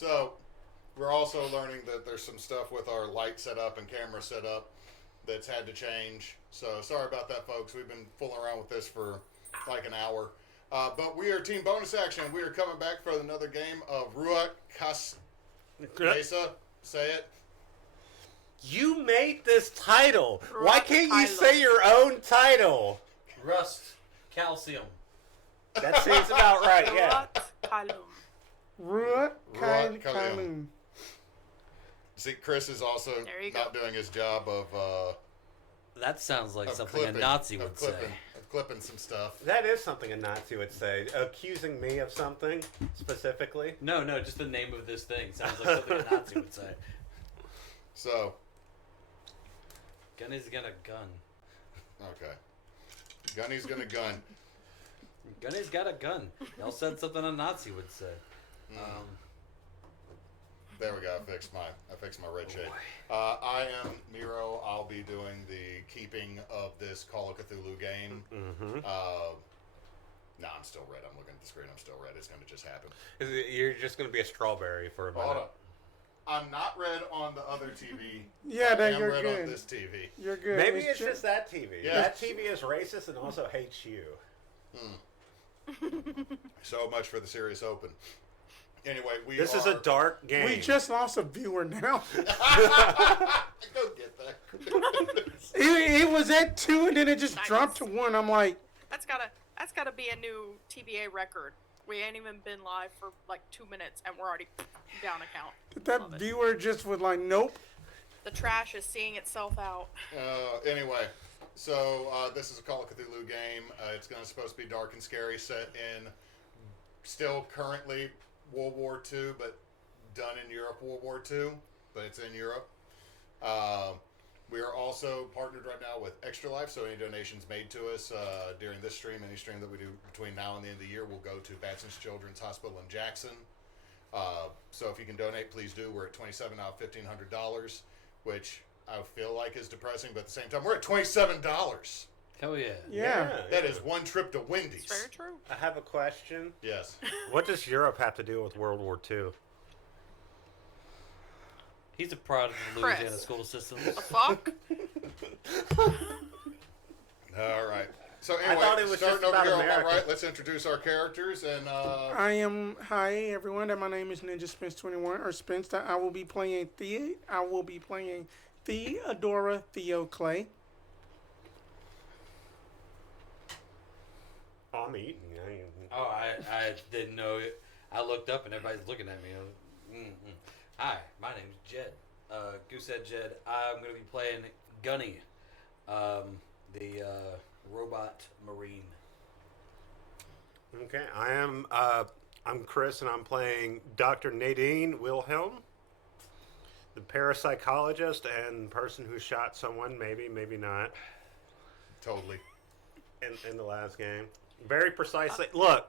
So, we're also learning that there's some stuff with our light setup and camera setup that's had to change. So, sorry about that, folks. We've been fooling around with this for like an hour. But we are Team Bonus Action. We are coming back for another game of Ruat Neysa. Say it. You made this title. Ruat Why can't you Caelem. say your own title? Rust. Calcium. That seems about right, yeah. Caelem. Ruat Caelem. Caelem. See, Chris is also There you not go. doing his job of That sounds like something clipping, a Nazi would say. of clipping some stuff. That is something a Nazi would say. Accusing me of something, specifically. No, just the name of this thing sounds like something a Nazi would say. So, Gunny's got a gun. okay. Gunny's gonna gun. Gunny's got a gun. Y'all said something a Nazi would say. There we go. I fixed my red shade. I am Miro. I'll be doing the keeping of this Call of Cthulhu game. Mm-hmm. No, I'm still red. I'm looking at the screen. I'm still red. It's going to just happen. You're just going to be a strawberry for a minute. Hold up. I'm not red on the other TV. Yeah, I am you're red good. on this TV. You're good. Maybe it's just that TV. Yeah. That TV is racist and also hates you. So much for the serious open. Anyway, This is a dark game. We just lost a viewer now. Go get that. it was at 2 and then it just Nice. dropped to 1. I'm like, That's gotta be a new TBA record. We ain't even been live for like 2 minutes and we're already down a count. that Love it. viewer just was like, nope. The trash is seeing itself out. Anyway, so this is a Call of Cthulhu game. It's supposed to be dark and scary, set in still currently World War II, but done in Europe World War II, but it's in Europe. We are also partnered right now with Extra Life, so any donations made to us during this stream, any stream that we do between now and the end of the year, will go to Batson's Children's Hospital in Jackson. So if you can donate, please do. We're at $27 out of $1,500, which I feel like is depressing, but at the same time, we're at $27. Hell yeah. Yeah. That is one trip to Wendy's. It's very true. I have a question. Yes. What does Europe have to do with World War II? He's a product of the Chris. Louisiana school systems. The fuck? All right. So anyway, thought it was starting just over about here on my America. right, let's introduce our characters. And Hi everyone, my name is Ninjaspence 21 or Spence. I will be playing Theodora Theo Clay. Oh, I'm eating. Oh, I didn't know it. I looked up and everybody's looking at me. Hi, my name's Jed. Goosehead Jed. I'm going to be playing Gunny, the robot marine. Okay, I'm Chris, and I'm playing Dr. Nadine Wilhelm, the parapsychologist and person who shot someone, maybe not, totally. in the last game. Very precisely. Look,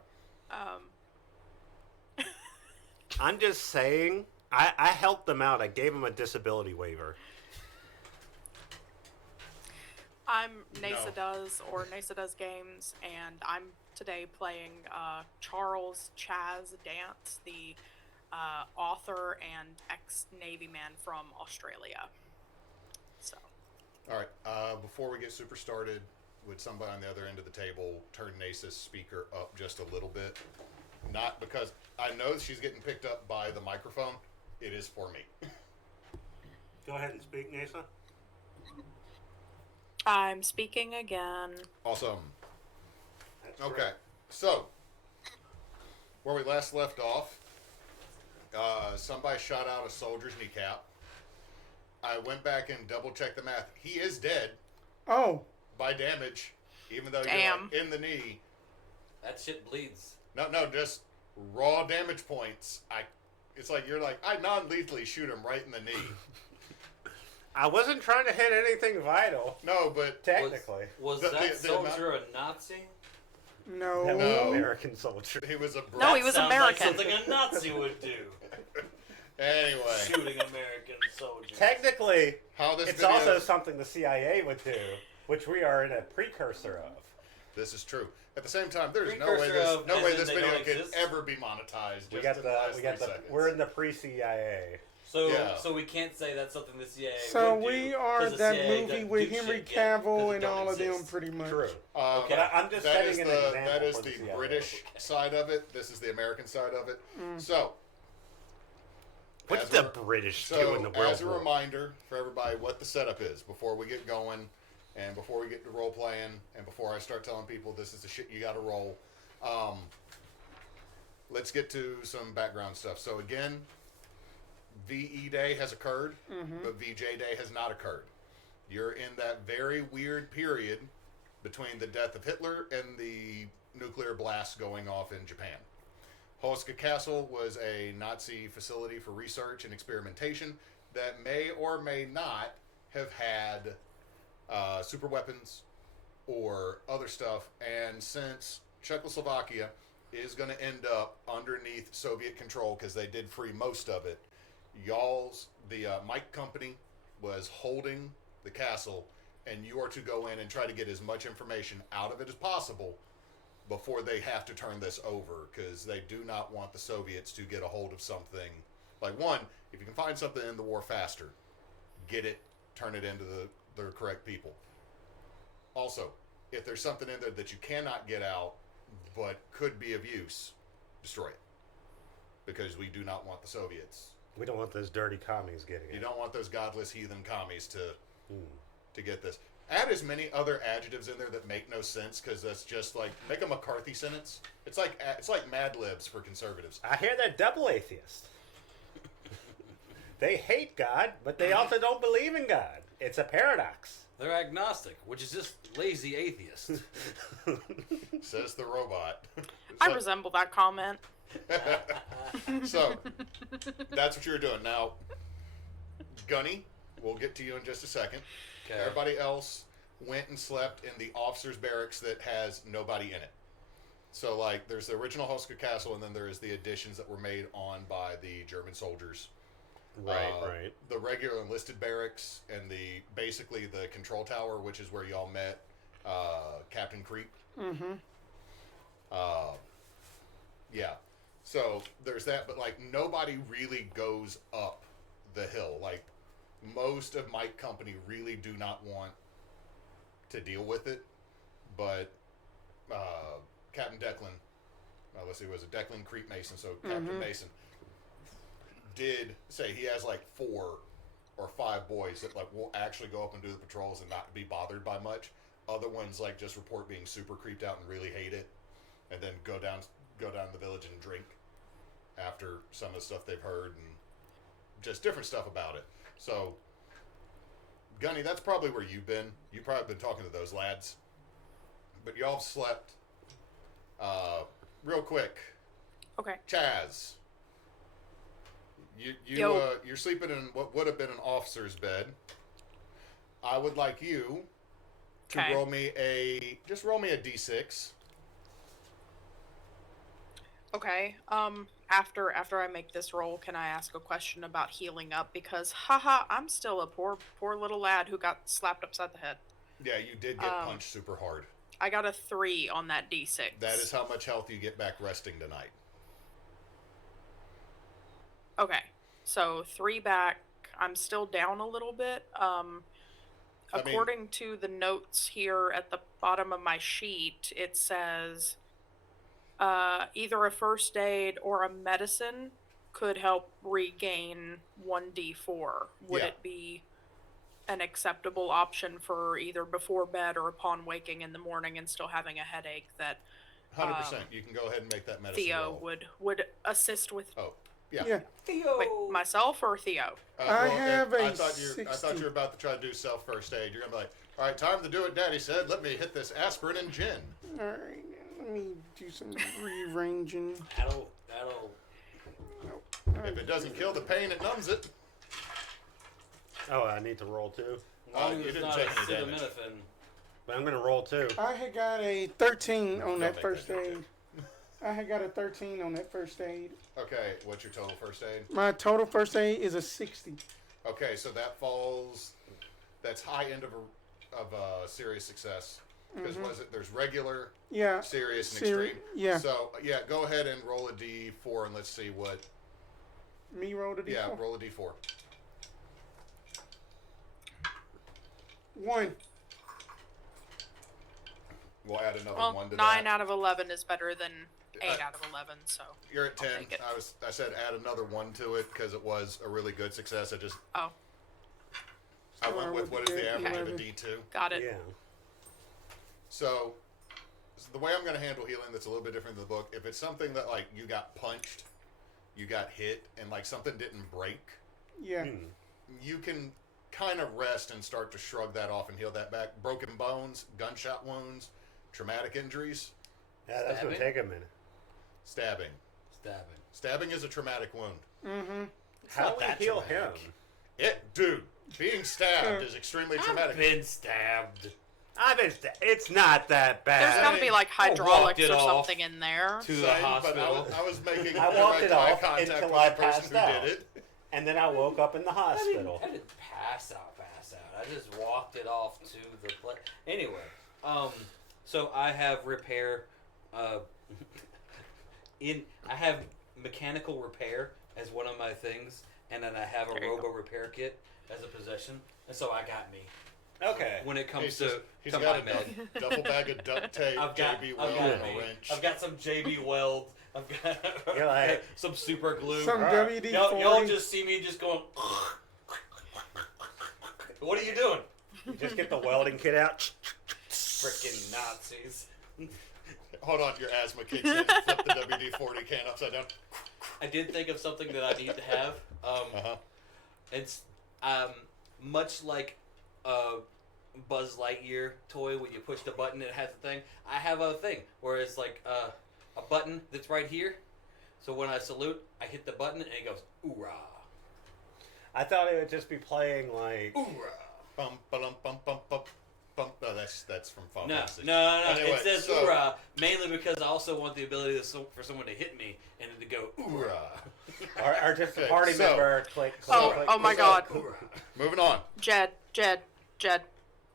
I'm just saying, I helped them out. I gave them a disability waiver. I'm Neysa No. Neysa Does Games, and I'm today playing Charles Chaz Dance, the author and ex-Navy man from Australia. So, All right. Before we get super started, would somebody on the other end of the table turn Neysa's speaker up just a little bit? Not because I know she's getting picked up by the microphone. It is for me. Go ahead and speak, Neysa. I'm speaking again. Awesome. That's Okay. great. So, where we last left off, somebody shot out a soldier's kneecap. I went back and double checked the math. He is dead Oh, by damage, even though Damn. you're like in the knee. That shit bleeds. No, just raw damage points. It's like you're like, I non-lethally shoot him right in the knee. I wasn't trying to hit anything vital, No, but technically. Was The- that the soldier a Nazi? no. That was No. an American soldier. he was a brat. No, he was Sounds American. like something a Nazi would do. Anyway, Shooting American soldiers. Technically, how this it's video... also something the CIA would do, which we are in a precursor of. This is true. At the same time, there's no Precursor of, way as in this they video don't could exist? ever be monetized. We just got in the last we got 3 the seconds. we're in the pre-CIA. So, Yeah. so we can't say that's something the CIA So would do, we are 'cause the that CIA movie doesn't with do Henry shit yet, 'cause Cavill it and don't all of them, exist. pretty much. True. Okay. But I'm just setting an example. That is for the CIA. British side of it. This is the American side of it. So, What's as the a- British do so in the world as a war? reminder for everybody what the setup is before we get going, and before we get to role playing, and before I start telling people this is the shit you got to roll. Let's get to some background stuff. So again, VE Day has occurred, but VJ Day has not occurred. You're in that very weird period between the death of Hitler and the nuclear blast going off in Japan. Houska Castle was a Nazi facility for research and experimentation that may or may not have had super weapons or other stuff. And since Czechoslovakia is going to end up underneath Soviet control because they did free most of it, the Mike Company was holding the castle, and you are to go in and try to get as much information out of it as possible before they have to turn this over, because they do not want the Soviets to get a hold of something. Like, one, if you can find something in the war faster, get it, turn it into the correct people. Also, if there's something in there that you cannot get out but could be of use, destroy it. Because we do not want the Soviets. We don't want those dirty commies getting it. You don't want those godless heathen commies to get this. Add as many other adjectives in there that make no sense, because that's just like, make a McCarthy sentence. It's like Mad Libs for conservatives. I hear they're double atheists. They hate God, but they also don't believe in God. It's a paradox. They're agnostic, which is just lazy atheist. Says the robot. I resemble that comment. So, that's what you're doing. Now, Gunny, we'll get to you in just a second. Okay. Everybody else went and slept in the officer's barracks that has nobody in it. So, like, there's the original Houska Castle, and then there is the additions that were made on by the German soldiers. Right. The regular enlisted barracks and basically the control tower, which is where y'all met Captain Creep. Yeah. So there's that, but like nobody really goes up the hill. Like most of my company really do not want to deal with it, but Captain Declan, let's see, was it Declan Creep Mason? So Captain Mason did say he has like 4 or 5 boys that like will actually go up and do the patrols and not be bothered by much. Other ones like just report being super creeped out and really hate it, and then go down to the village and drink after some of the stuff they've heard and just different stuff about it. So, Gunny, that's probably where you've been. You've probably been talking to those lads, but y'all have slept. Real quick, Okay. Chaz. Yo. You're sleeping in what would have been an officer's bed. I would like you to Okay. roll me a d6. Okay. After I make this roll, can I ask a question about healing up? Because haha, I'm still a poor little lad who got slapped upside the head. Yeah, you did get punched super hard. I got a 3 on that D6. That is how much health you get back resting tonight. Okay. So 3 back. I'm still down a little bit. According to the notes here at the bottom of my sheet, it says either a first aid or a medicine could help regain 1d4. Would Yeah. it be an acceptable option for either before bed or upon waking in the morning and still having a headache that 100%. You can go ahead and make that medicine Theo roll. would assist with? Oh, yeah. Yeah. Theo! Wait, myself or Theo? I have a I thought you were 60. about to try to do self first aid. You're gonna be like, all right, time to do it. Daddy said, let me hit this aspirin and gin. All right, let me do some rearranging. That'll. If it doesn't kill the pain, it numbs it. Oh, I need to roll too. Long you as it's didn't not take any damage. acetaminophen. But I'm going to roll too. I had got a 13 on Don't that make first that aid. I had got a 13 on that first aid. Okay, what's your total first aid? My total first aid is a 60. Okay, so that's high end of a serious success. Because there's regular, Yeah. serious, and extreme. Yeah. So go ahead and roll a d4 and let's see what. Me roll the d4. Yeah, roll a d4. 1. We'll add another Well, 1 to 9 that. out of 11 is better than 8 out of 11, so. You're at 10. I'll take it. I said add another 1 to it because it was a really good success. Oh, I went with what is the average of a 11. d2. got it. Yeah. So the way I'm going to handle healing that's a little bit different than the book, if it's something that like you got punched, you got hit, and like something didn't break, Yeah. you can kind of rest and start to shrug that off and heal that back. Broken bones, gunshot wounds, traumatic injuries, Yeah, that's going to Stabbing? take a minute. stabbing. Stabbing is a traumatic wound. Mm-hmm. How not do we that heal traumatic. him? Dude, being stabbed is extremely traumatic. I've been stabbed. It's not that bad. There's got to be like walked hydraulics it or off something in there. To the Same, hospital. But I was making I walked direct it eye off contact until with I the person passed who out. did it. And then I woke up in the hospital. I didn't pass out. I just walked it off to the place. Anyway, so I have repair. I have mechanical repair as one of my things, and then I have a There you robo repair kit as a possession, and so I got me. Okay. When it comes He's to he's to got my a med. duffel bag of duct tape, I've got, JB I've Weld, got and me. a wrench. I've got some JB Weld. I've got You're like- some super glue. Some Alright. WD-40. Y'all just see me just going. What are you doing? You just get the welding kit out. Freaking Nazis. Hold on, your asthma kicks in. Flip the WD-40 can upside down. I did think of something that I need to have. It's much like a Buzz Lightyear toy when you push the button and it has a thing. I have a thing where it's like a button that's right here. So when I salute, I hit the button and it goes, oorah. I thought it would just be playing like. Oorah. Bum, ba-dum, bum, bum, bum, bum. No, that's from Final No, Fantasy. no. Anyway, It says so- oorah mainly because I also want the ability for someone to hit me and to go oorah. Oorah. Or just a Okay, party so- member click. Oh, click, oh my click. God. Moving on. Jed,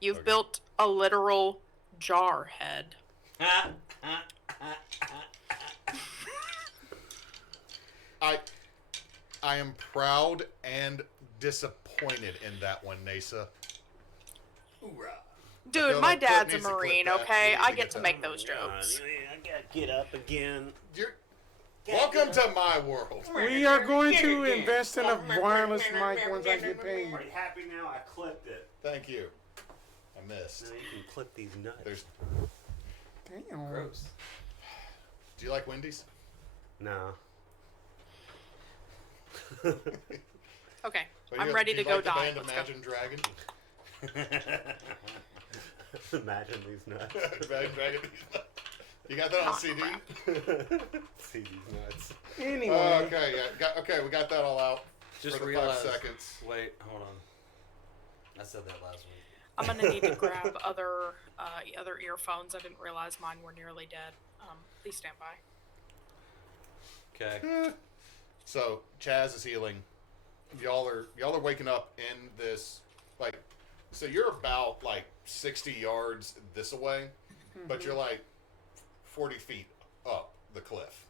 you've Okay. built a literal jar head. I am proud and disappointed in that one, Neysa. Oorah. feel Dude, my like Clip dad's a needs to clip Marine, that. okay? We need I to get get to that. make those God, jokes. I gotta get up again. Welcome to my world. We are going to invest in a wireless mic once I get paid. Are you happy now? I clipped it. Thank you. I missed. Now you can clip these nuts. There's. Damn. Gross. Do you like Wendy's? No. Okay, But I'm you- ready do you to go like the die. band Let's go. Imagine Dragon. Imagine these nuts. Imagine Dragon. You got that on CD? See these nuts. Anyway. Okay, yeah. Okay, we got that all out. Just for the realized. 5 seconds. Wait, hold on. I said that last week. I'm gonna need to grab other earphones. I didn't realize mine were nearly dead. Please stand by. Okay. So Chaz is healing. Y'all are waking up in this like. So you're about like 60 yards this away, but you're like 40 feet up the cliff,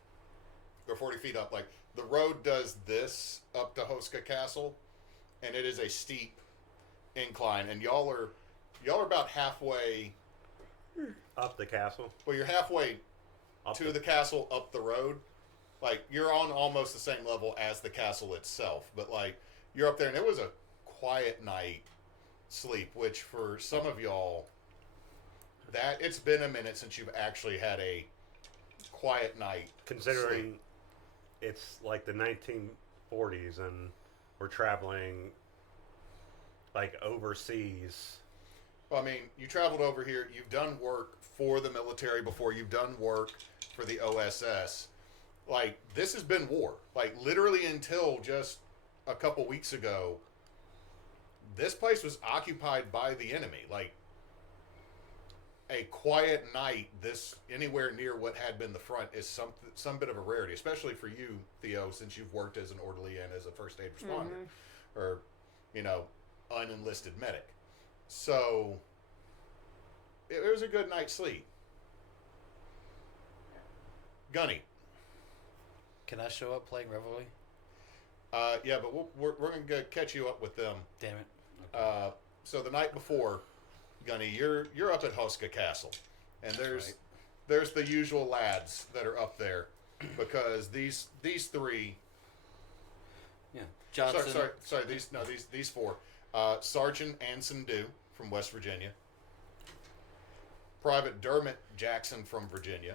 or 40 feet up. Like the road does this up to Houska Castle, and it is a steep incline, and y'all are about halfway. Up the castle. Well, you're halfway Up to the castle up the road. Like you're on almost the same level as the castle itself, but like you're up there, and it was a quiet night sleep, which for some of y'all, that it's been a minute since you've actually had a quiet night. Considering sleep. it's like the 1940s and we're traveling like overseas. Well, I mean, you traveled over here. You've done work for the military before. You've done work for the OSS. Like, this has been war. Like, literally until just a couple weeks ago, this place was occupied by the enemy. Like, a quiet night this anywhere near what had been the front is some bit of a rarity, especially for you, Theo, since you've worked as an orderly and as a first aid responder, or, you know, unenlisted medic. So it there's a good night's sleep. Gunny. Can I show up playing Revelry? Yeah, but we're going to catch you up with them. Damn it. Okay. So the night before, Gunny, you're up at Houska Castle, and Right. there's the usual lads that are up there because these three. Yeah. Johnson. Sorry. These four. Sergeant Anson Dew from West Virginia. Private Dermot Jackson from Virginia.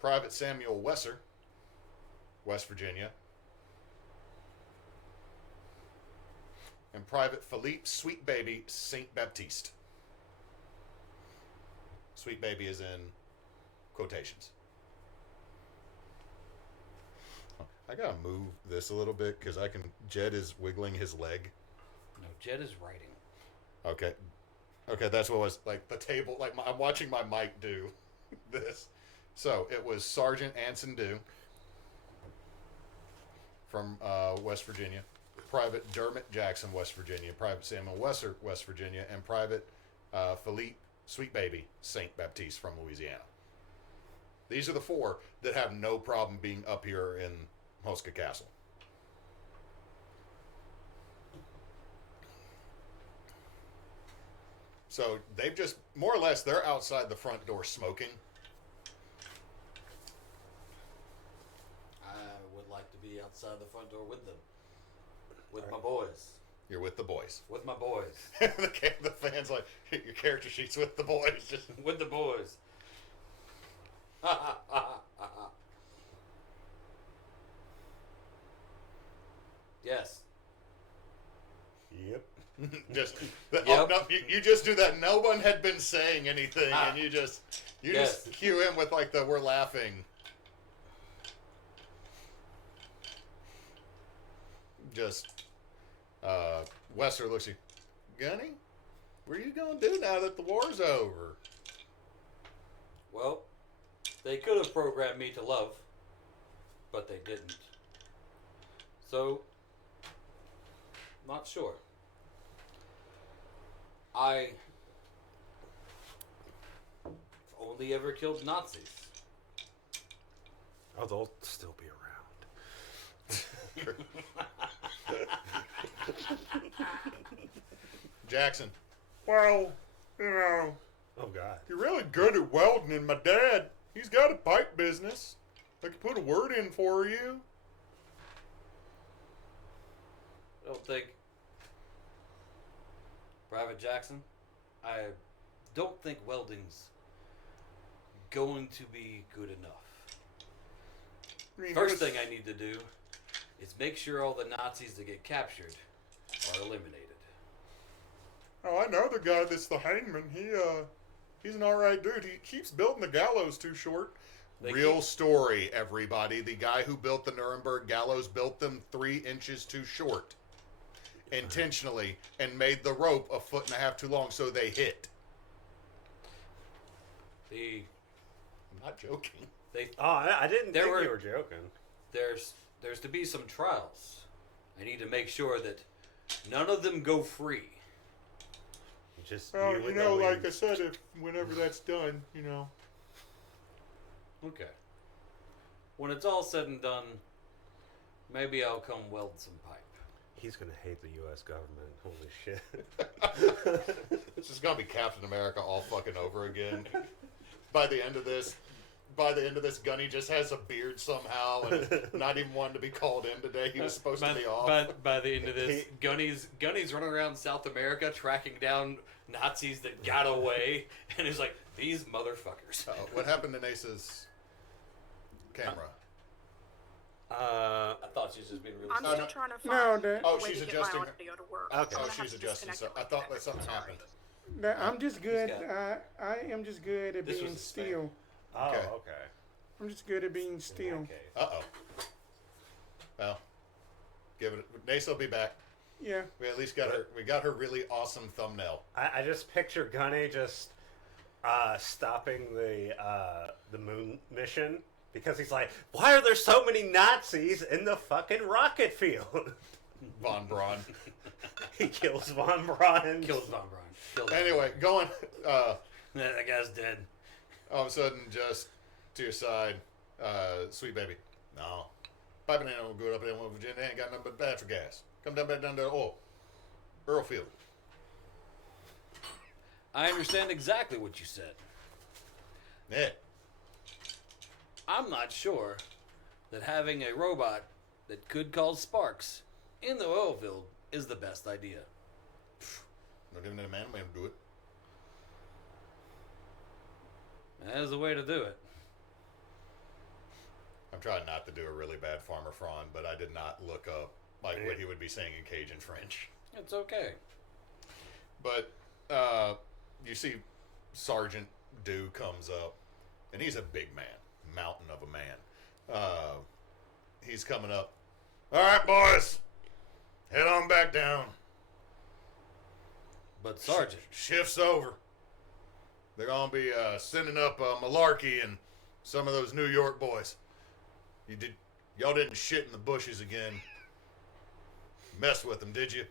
Private Samuel Wesser, West Virginia. And Private Philippe Sweet Baby Saint Baptiste. Sweet Baby is in quotations. I gotta move this a little bit because Jed is wiggling his leg. No, Jed is writing. Okay, that's what was like the table. Like I'm watching my mic do this. So it was Sergeant Anson Dew from West Virginia, Private Dermot Jackson, West Virginia, Private Samuel Wesser, West Virginia, and Private Philippe Sweet Baby Saint Baptiste from Louisiana. These are the four that have no problem being up here in Houska Castle. So they've just, more or less, they're outside the front door smoking. I would like to be outside the front door with them. With my boys. You're with the boys. With my boys. The fans like, your character sheet's with the boys. Just With the boys. Yes. Yep. just Yep. oh, no, you just do that. No one had been saying anything, and you Yes. just cue in with like the we're laughing. Just Wesser looks at you, Gunny, what are you gonna do now that the war's over? Well, they could have programmed me to love, but they didn't. So, not sure. I only ever killed Nazis. Oh, they'll still be around. Jackson. Well, Oh God. you're really good at welding, and my dad, he's got a pipe business. I could put a word in for you. I don't think. Private Jackson, I don't think welding's going to be good enough. I mean, First thing I need to do is make sure all the Nazis that get captured are eliminated. Oh, I know the guy that's the hangman. He's an alright dude. He keeps building the gallows too short. They Real keep- story, everybody. The guy who built the Nuremberg gallows built them 3 inches too short. Intentionally, and made the rope 1.5 feet too long so they hit. The I'm not joking. they Oh, I didn't There think were- you were joking. there's to be some trials. I need to make sure that none of them go free. Just Well, you you and know, the like I leads. said, whenever that's done, you know. Okay. When it's all said and done, maybe I'll come weld some pipe. He's gonna hate the U.S. government. Holy shit. It's just gonna be Captain America all fucking over again. By the end of this, Gunny just has a beard somehow and not even wanting to be called in today. He was supposed to be off. By the end of this, Gunny's running around South America tracking down Nazis that got away, and he's like, these motherfuckers. What happened to Neysa's camera? I thought she was just being really I'm No, still no. trying to No, find that- a Oh, way she's to get adjusting my her- audio to work. Okay. I'm gonna Oh, have she's to adjusting. disconnect So it I like thought that. that something Sorry. happened. I'm just good. got- I am just good at This being was a still. Oh, Okay. okay. I'm just good at being In still. that case. Uh oh. Well, give it. Neysa will be back. Yeah. We at least got her. We got her really awesome thumbnail. I just picture Gunny just stopping the moon mission because he's like, why are there so many Nazis in the fucking rocket field? Von Braun. He kills Von Braun. Kills Von Braun. Kills him. Anyway, going. That guy's dead. All of a sudden, just to your side, sweet baby. No. Piping ain't no good up there in Virginia. They ain't got nothing but bad for gas. Come down back down to Earlfield. I understand exactly what you said. Yeah. I'm not sure that having a robot that could cause sparks in the oil field is the best idea. No different than a man made him do it. That is the way to do it. I'm trying not to do a really bad Farmer Fron, but I did not look up like what he would be saying in Cajun French. It's okay. But you see Sergeant Dew comes up, and he's a big man, mountain of a man. He's coming up. All right, boys, head on back down. But Sergeant, Shift's over. They're gonna be sending up Malarkey and some of those New York boys. Y'all didn't shit in the bushes again. Mess with them, did you?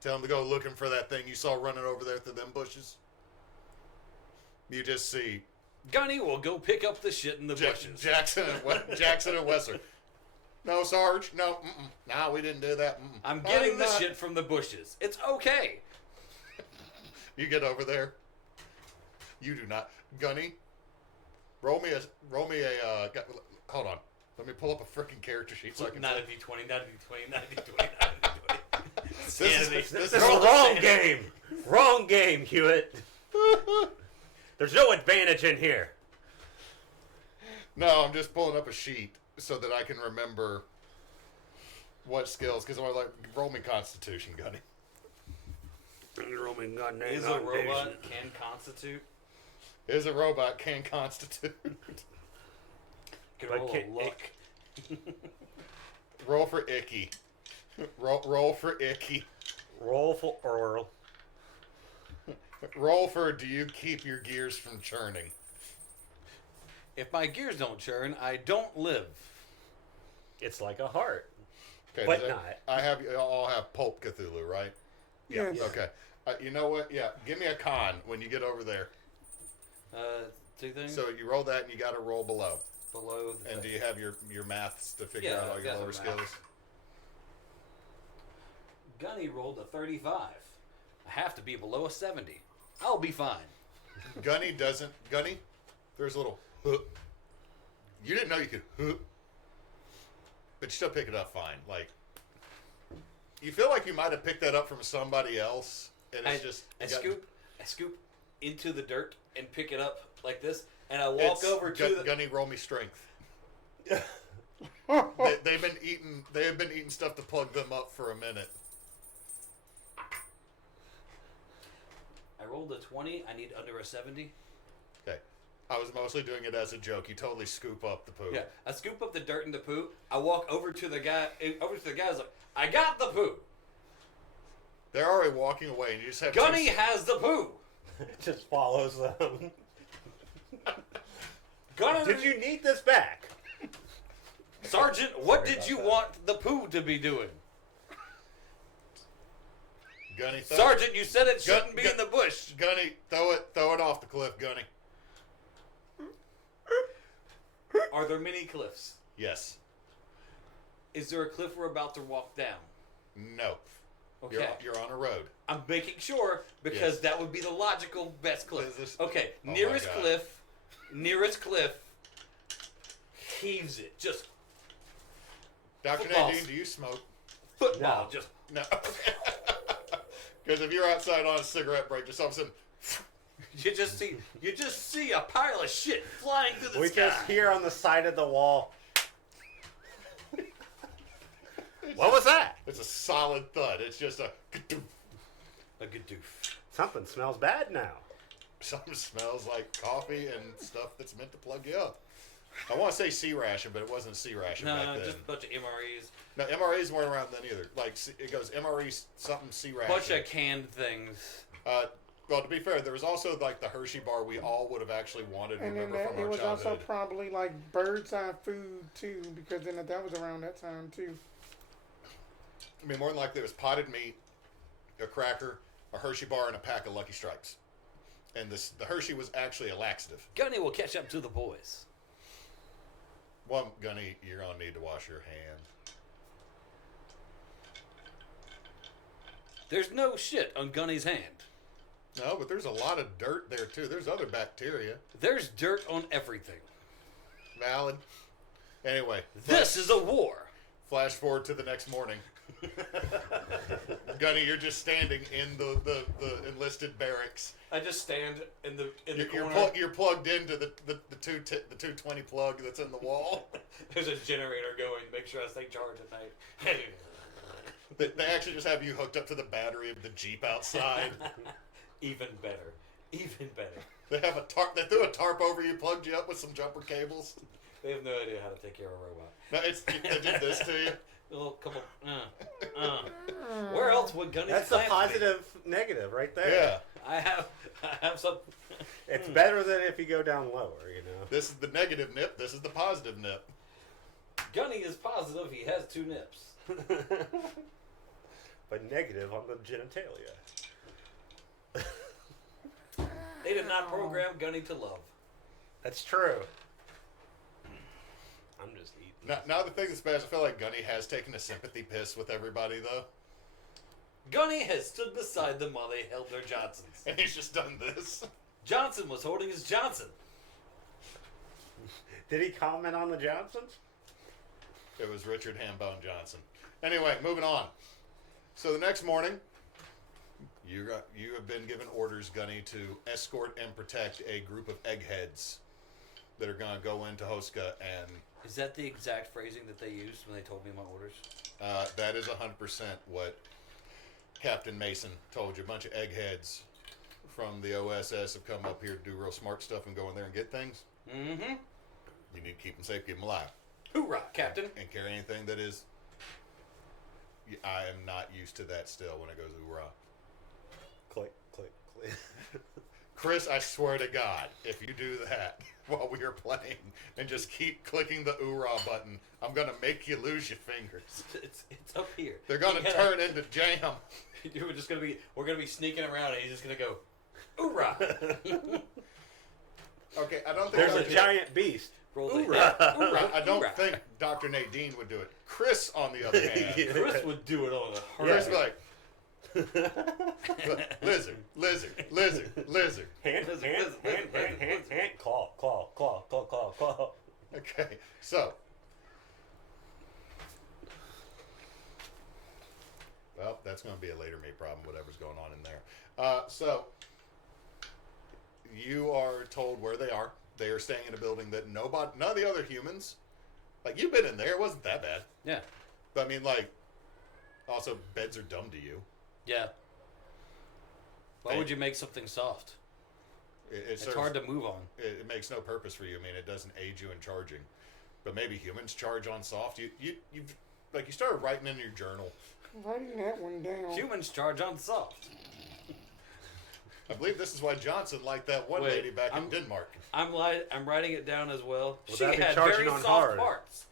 Tell them to go looking for that thing you saw running over there through them bushes. You just see Gunny will go pick up the shit in the bushes. Jackson and Wesser. No, Sarge. No. Nah, we didn't do that. I'm getting the shit from the bushes. It's okay. You get over there. You do not. Gunny, roll me a. Hold on. Let me pull up a freaking character sheet so I can. Not a D20. Not a D20. Not a D20. Not a D20. This This is is the wrong game. Wrong game, Hewitt. There's no advantage in here. No, I'm just pulling up a sheet so that I can remember what skills. Because I'm like, roll me Constitution, Gunny. Roman gun Is a robot can constitute? Is a robot can constitute. Can But roll can- a luck. Roll for Icky. Roll for Icky. Roll for Earl. Roll for do you keep your gears from churning? If my gears don't churn, I don't live. It's like a heart. Okay, But does not. I have you all have Pulp Cthulhu, right? Yeah. Okay. You know what? Yeah. Give me a con when you get over there. Two things So you roll that and you got to roll below. below the And do thing. you have your maths to figure Yeah, out all I've your got lower some math. skills? Gunny rolled a 35. I have to be below a 70. I'll be fine. Gunny doesn't. Gunny, there's a little. You didn't know you could. But you still pick it up fine. Like, you feel like you might have picked that up from somebody else, and it's just. I you got- scoop into the dirt and pick it up like this, and I walk over to the. Gunny, roll me strength. They've been eating. They have been eating stuff to plug them up for a minute. I rolled a 20. I need under a 70. Okay, I was mostly doing it as a joke. You totally scoop up the poo. Yeah, I scoop up the dirt and the poo. I walk over to the guy. Guy's like, I got the poo. They're already walking away, and you just have. Gunny has the poo. Just follows them. Gunny, Did you need this back? Sergeant, what Sorry did you about that. want the poo to be doing? Gunny, Sergeant, you said it shouldn't be in the bush. Gunny, throw it off the cliff, Gunny. Are there many cliffs? Yes. Is there a cliff we're about to walk down? No. Okay. You're on a road. I'm making sure because Yes. that would be the logical best cliff. This- Okay, Oh my nearest God. cliff, heaves it. Just Dr. Footballs. Nadine, do you smoke? football. No. Just No. Because if you're outside on a cigarette break, just all of a sudden, you just see a pile of shit flying through the We sky. just hear on the side of the wall. What was that? it's a solid thud. It's just a. A gadoof. Something smells bad now. Something smells like coffee and stuff that's meant to plug you up. I want to say sea ration, but it wasn't sea ration back No, then. just a bunch of MREs. No, MRAs weren't around then either. Like it goes MRE something sea ration. Bunch of canned things. Well, to be fair, there was also like the Hershey bar we all would have actually wanted. And then Remember from it our was childhood. also probably like bird's eye food too, because then that was around that time too. I mean, more than likely it was potted meat, a cracker, a Hershey bar, and a pack of Lucky Strikes. And the Hershey was actually a laxative. Gunny will catch up to the boys. Well, Gunny, you're going to need to wash your hands. There's no shit on Gunny's hand. No, but there's a lot of dirt there, too. There's other bacteria. There's dirt on everything. Valid. Anyway. This is a war. Flash forward to the next morning. Gunny, you're just standing in the enlisted barracks. I just stand in the You're, corner. you're plugged into the 220 plug that's in the wall. There's a generator going. Make sure I stay charged at night. They actually just have you hooked up to the battery of the Jeep outside. Even better. Even better. They have a tarp. They threw a tarp over you, plugged you up with some jumper cables. They have no idea how to take care of a robot. No, they did this to you. A little couple. Where else would Gunny? That's a positive negative right there. Yeah. I have some. It's better than if you go down lower, you know. This is the negative nip. This is the positive nip. Gunny is positive. He has 2 nips. But negative on the genitalia. They did not program Gunny to love. That's true. I'm just eating. Now the thing that's bad is I feel like Gunny has taken a sympathy piss with everybody though, Gunny has stood beside them while they held their Johnsons. and he's just done this. Johnson was holding his Johnson. Did he comment on the Johnsons? It was Richard Hambone Johnson. Anyway, moving on. So the next morning, you have been given orders, Gunny, to escort and protect a group of eggheads that are going to go into Houska, and Is that the exact phrasing that they used when they told me my orders? that is 100% what Captain Mason told you. A bunch of eggheads from the OSS have come up here to do real smart stuff and go in there and get things. Mm-hmm. You need to keep them safe, keep them alive. Hoorah, Captain. And carry anything that is... I am not used to that still when it goes hoorah. Click, click, click. Chris, I swear to God, if you do that while we are playing and just keep clicking the hoorah button, I'm going to make you lose your fingers. It's up here. They're going to turn into jam. We're gonna be sneaking around, and he's just gonna go, hoorah! Okay, I don't think... There's a giant beast. Roll the Hoorah. hoorah! I don't hoorah. think Dr. Nadine would do it. Chris, on the other hand, Yeah. Chris would do it on a Chris heart. would be like, lizard, lizard, lizard, lizard. Hand, claw, claw, claw, claw, claw, claw. Okay, so... Well, that's going to be a later me problem, whatever's going on in there. So, you are told where they are. They are staying in a building that none of the other humans, like, you've been in there, it wasn't that bad. Yeah. But I mean, like, also, beds are dumb to you. Yeah. Why Hey. would you make something soft? It's hard to move on. It makes no purpose for you. I mean, it doesn't aid you in charging. But maybe humans charge on soft. You started writing in your journal. Writing that one down. Humans charge on soft. I believe this is why Johnson liked that one Wait, lady back in I'm- Denmark. I'm writing it down as well. Well, She that'd be had charging very on soft hard. parts.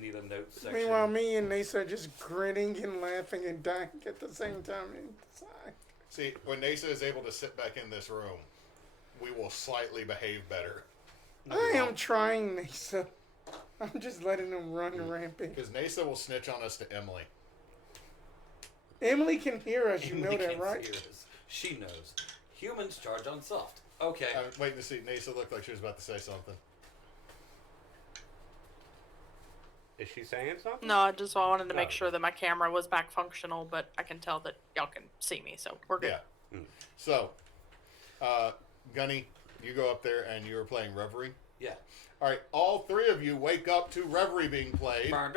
Need a note section. Meanwhile, me and Neysa are just grinning and laughing and dying at the same time inside. See, when Neysa is able to sit back in this room, we will slightly behave better. I am trying, Neysa. I'm just letting them run rampant. Because Neysa will snitch on us to Emily. Emily can hear us, you know Emily that, can't right? hear us. She knows. Humans charge on soft. Okay. I'm waiting to see. Neysa looked like she was about to say something. Is she saying something? No, I wanted to No. make sure that my camera was back functional, but I can tell that y'all can see me, so we're good. Yeah. So, Gunny, you go up there and you are playing Reverie. Yeah. All right, all three of you wake up to Reverie being played. It sounds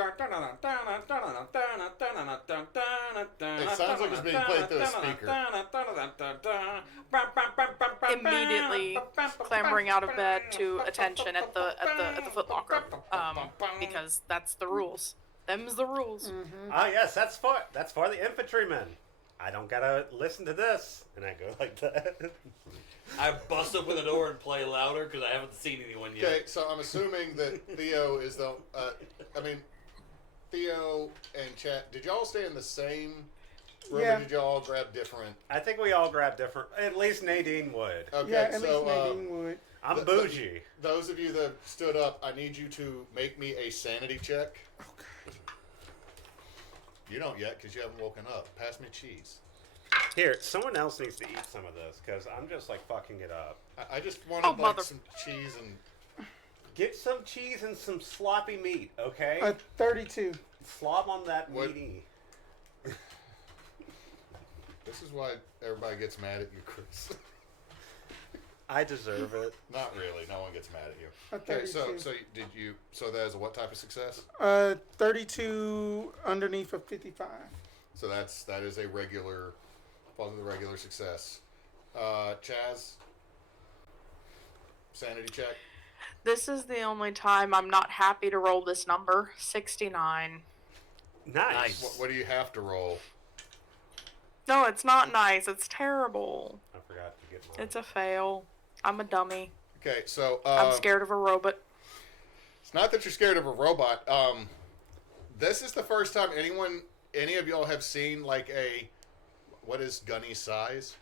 like it's being played through a speaker. Immediately clambering out of bed to attention at the Foot Locker, because that's the rules. Them's the rules. Ah, yes, that's for the infantrymen. I don't gotta listen to this. And I go like that. I bust open the door and play louder because I haven't seen anyone yet. Okay, so I'm assuming that Theo is the. Theo and Chat. Did y'all stay in the same room, Yeah. or did y'all grab different? I think we all grab different. At least Nadine would. Okay, Yeah, at so least Nadine would. I'm bougie. those of you that stood up, I need you to make me a sanity check. You don't yet because you haven't woken up. Pass me cheese. Here, someone else needs to eat some of this because I'm just like fucking it up. I just wanted mother- some cheese and. Get some cheese and some sloppy meat, okay? 32. Slob on that What- meaty. This is why everybody gets mad at you, Chris. I deserve it. Not really. No one gets mad at you. A Okay, so 32. so that is a what type of success? 32 underneath of 55. So that is a regular, falls in the regular success. Chaz, sanity check. This is the only time I'm not happy to roll this number. 69. Nice. What do you have to roll? No, it's not nice. It's terrible. I forgot to get mine. It's a fail. I'm a dummy. Okay, so I'm scared of a robot. it's not that you're scared of a robot. This is the first time any of y'all have seen like what is Gunny's size?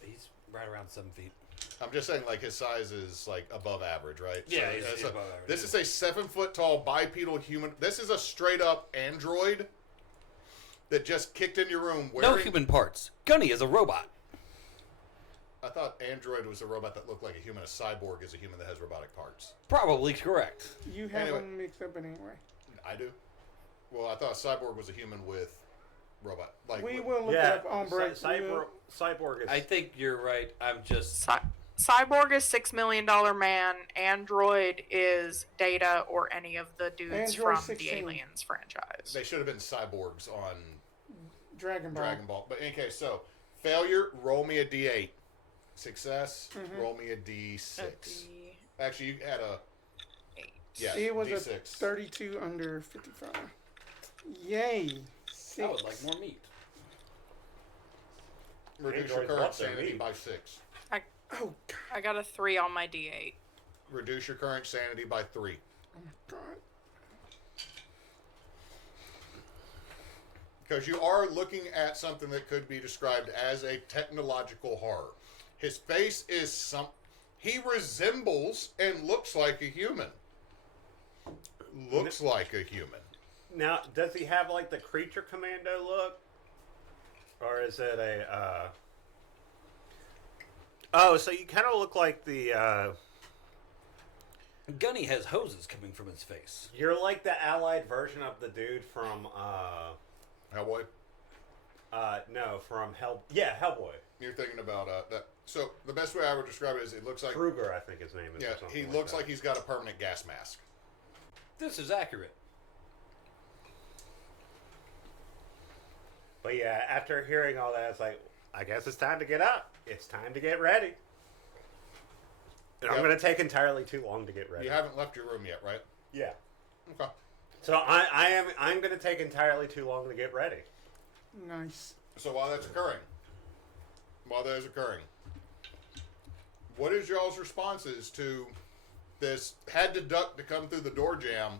He's right around 7 feet. I'm just saying, like, his size is, like, above average, right? Yeah, So, he's above average. This is a 7-foot-tall bipedal human. This is a straight-up android that just kicked in your room wearing... No human parts. Gunny is a robot. I thought android was a robot that looked like a human. A cyborg is a human that has robotic parts. Probably correct. You have Anyway. them mixed up anyway. I do? Well, I thought a cyborg was a human with robot. Like, We with- will look Yeah, it up on break. Cyborg is. I think you're right. I'm just... Cyborg is $6 million man. Android is Data or any of the dudes Android from 16. the Aliens franchise. They should have been cyborgs on Dragon Ball. Dragon Ball. But in case, so, failure, roll me a D8. Success, roll me a D6. Actually, you had a... Yeah, It was D6. a 32 under 55. Yay. 6. I would like more meat. Reduce your Androids current love their sanity meat. by 6. Oh, God. I got a 3 on my D8. Reduce your current sanity by 3. Oh, my God. Because you are looking at something that could be described as a technological horror. His face is he resembles and looks like a human. Looks like a human. Now, does he have like the creature commando look? Or is it a. Oh, so you kind of look like the. Gunny has hoses coming from his face. You're like the allied version of the dude from. Hellboy? No, from Hellboy. You're thinking about that. So the best way I would describe it is it looks like... Kruger, I think his name is. Yeah, or something he like looks that. like he's got a permanent gas mask. This is accurate. But yeah, after hearing all that, it's like, I guess it's time to get up. It's time to get ready. And I'm Yep. going to take entirely too long to get ready. You haven't left your room yet, right? Yeah. Okay. So I'm going to take entirely too long to get ready. Nice. So while that is occurring, what is y'all's responses to this had to duck to come through the door jam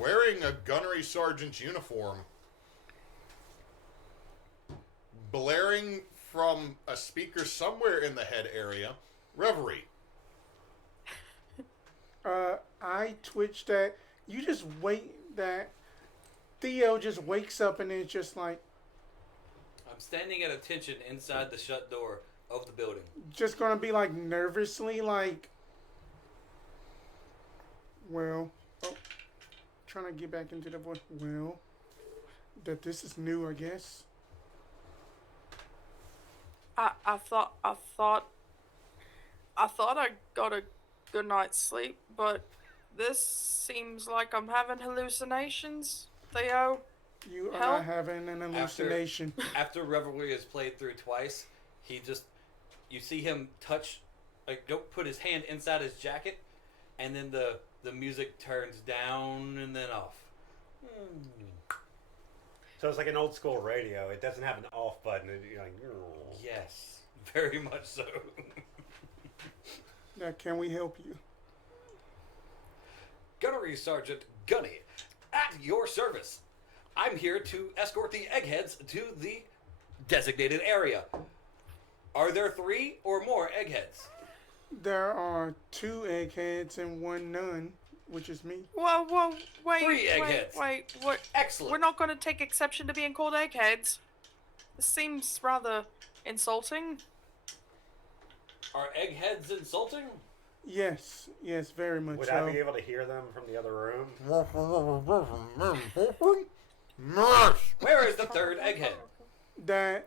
wearing a gunnery sergeant's uniform, blaring from a speaker somewhere in the head area, Reverie? I twitched that. You just wait that Theo just wakes up and it's just like, I'm standing at attention inside the shut door of the building. just gonna be like nervously like, well, trying to get back into the voice. Well, that this is new, I guess. I thought I got a good night's sleep, but this seems like I'm having hallucinations, Theo. You are Hell? not having an hallucination. After Revelry is played through twice, you see him go put his hand inside his jacket, and then the music turns down and then off. So it's like an old school radio. It doesn't have an off button. You're like, Yes, very much so. Now, can we help you? Gunnery Sergeant Gunny, at your service. I'm here to escort the eggheads to the designated area. Are there 3 or more eggheads? There are 2 eggheads and 1 nun, which is me. Whoa, wait, 3 eggheads. wait, what? Excellent. We're not going to take exception to being called eggheads. This seems rather insulting. Are eggheads insulting? Yes, very much would so. I be able to hear them from the other room? Where is the 3rd egghead? That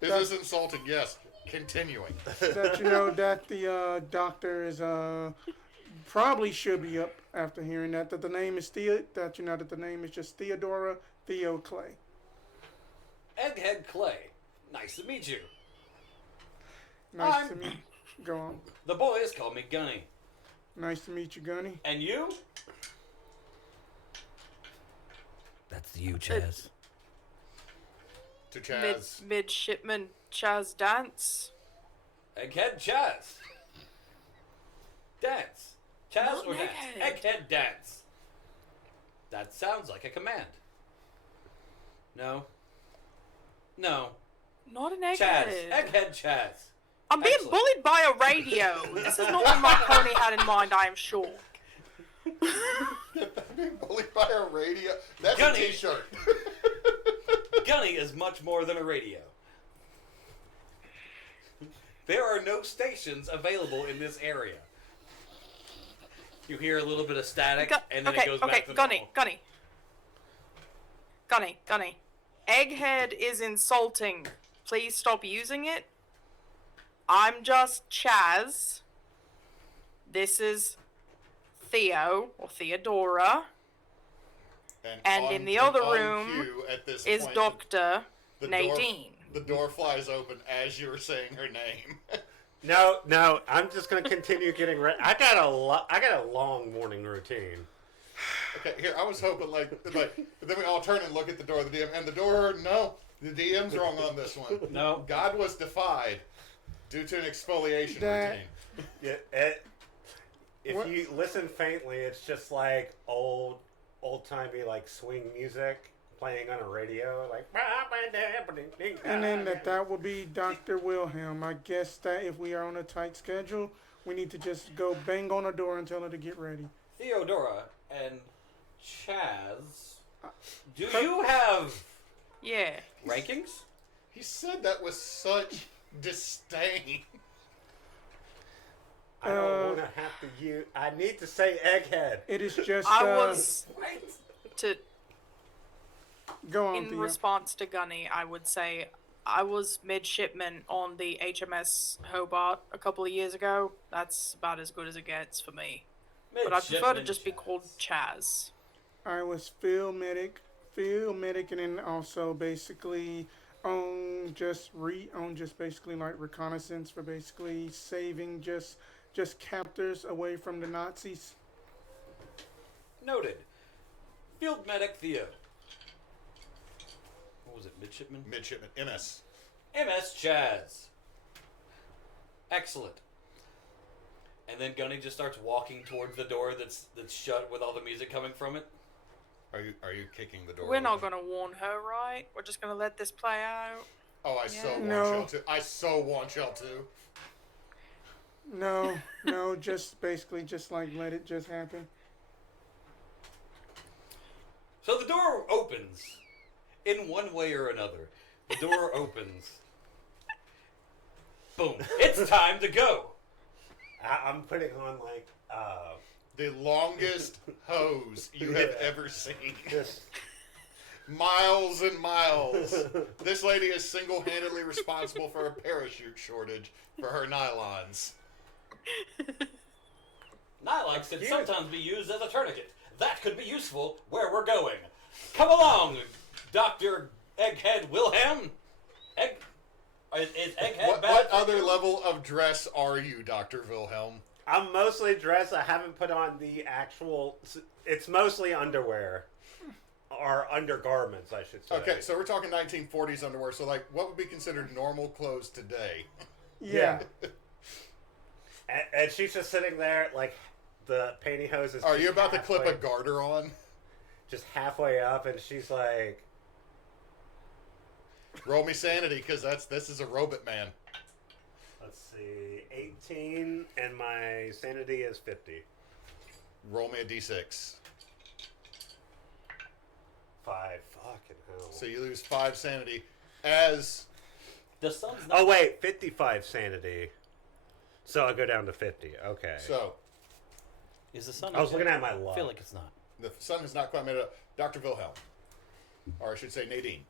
Is this insulting? Yes. Continuing. that you know that the doctor is probably should be up after hearing that the name is that the name is just Theodora Theo Clay. Egghead Clay. Nice to meet you. Nice to meet. Go on. The boys call me Gunny. Nice to meet you, Gunny. And you? That's you, Chaz. To Chaz. Midshipman Chaz Dance. Egghead Chaz. Dance. Chaz Not or dance? egghead. Egghead dance. That sounds like a command. No. No. Not an Chaz. egghead. Egghead Chaz. I'm being Excellent. bullied by a radio. This is not what my pony had in mind, I am sure. Being bullied by a radio. That's Gunny. a t-shirt. Gunny is much more than a radio. There are no stations available in this area. You hear a little bit of static, and then it goes back to normal. Gunny. Egghead is insulting. Please stop using it. I'm just Chaz. This is Theo, or Theodora. And in the other room cue at this is point, Dr. the Nadine. The door flies open as you're saying her name. No. I'm just gonna continue getting ready. I got a long morning routine. Okay, here, I was hoping, but then we all turn and look at the door of the DM, and the door, no, the DM's wrong on this one. No. God was defied due to an exfoliation That- routine. Yeah, if What? you listen faintly, it's just like old-timey like swing music playing on a radio, like. And then that would be Dr. Wilhelm. I guess that if we are on a tight schedule, we need to just go bang on the door and tell her to get ready. Theodora and Chaz, do you have Yeah. rankings? He said that with such disdain. I don't want to have to use. I need to say egghead. It is just. I was to Go on, in Theo. response to Gunny, I would say I was midshipman on the HMS Hobart a couple of years ago. That's about as good as it gets for me. But I prefer to just be called Chaz. I was field medic, and then also basically on just basically like reconnaissance for basically saving just captors away from the Nazis. Noted. Field medic Theo. What was it, midshipman? Midshipman, MS. MS Chaz. Excellent. And then Gunny just starts walking towards the door that's shut with all the music coming from it. Are you kicking the door? We're not open? gonna warn her, right? We're just gonna let this play out. Oh, I so want No. y'all to. I so want y'all to. No, just basically just like let it just happen. So the door opens. In one way or another. The door opens. Boom. It's time to go. I'm putting on like The longest hose you have Yeah. ever seen. this. Miles and miles. This lady is single-handedly responsible for a parachute shortage for her nylons. Nylons can sometimes be used as a tourniquet. That could be useful where we're going. Come along, Dr. Egghead Wilhelm. Is Egghead back? What other level of dress are you, Dr. Wilhelm? I'm mostly dressed. I haven't put on the actual. It's mostly underwear. Or undergarments, I should say. Okay, so we're talking 1940s underwear. So, like, what would be considered normal clothes today? Yeah. And she's just sitting there, like, the pantyhose is. Are you just about to clip a halfway- garter on? Just halfway up, and she's like, Roll me sanity, because this is a robot man. let's see, 18, and my sanity is 50. Roll me a d6. 5. Fucking hell. So you lose 5 sanity as... The sun's not. Oh, wait, 55 sanity. So I go down to 50. Okay. So, Is the sun? I was okay? looking at my I luck. feel like it's not. the sun has not quite made it up. Dr. Wilhelm. Or I should say Nadine.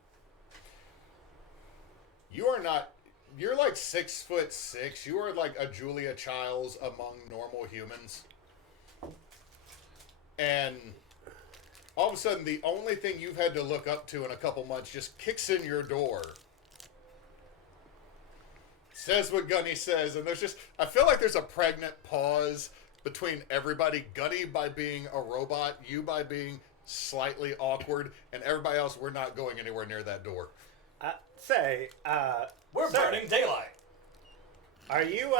You are not... You're like 6'6". You are like a Julia Childs among normal humans. And all of a sudden, the only thing you've had to look up to in a couple months just kicks in your door. Says what Gunny says, and there's just... I feel like there's a pregnant pause between everybody. Gunny by being a robot, you by being slightly awkward, and everybody else, we're not going anywhere near that door. We're sir, burning daylight. Are you,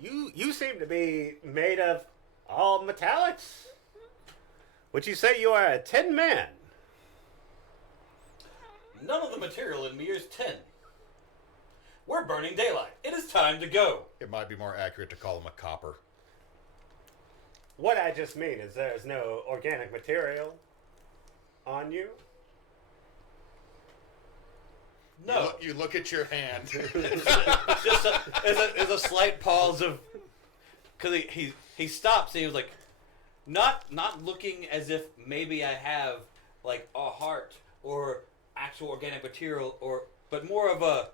you seem to be made of all metallics? Would you say you are a tin man? None of the material in me is tin. We're burning daylight. It is time to go. It might be more accurate to call him a copper. What I just mean is there's no organic material on you. No. You look at your hand. Just there's a slight pause of, because he stops and he was like, not looking as if maybe I have like a heart or actual organic material, but more of a,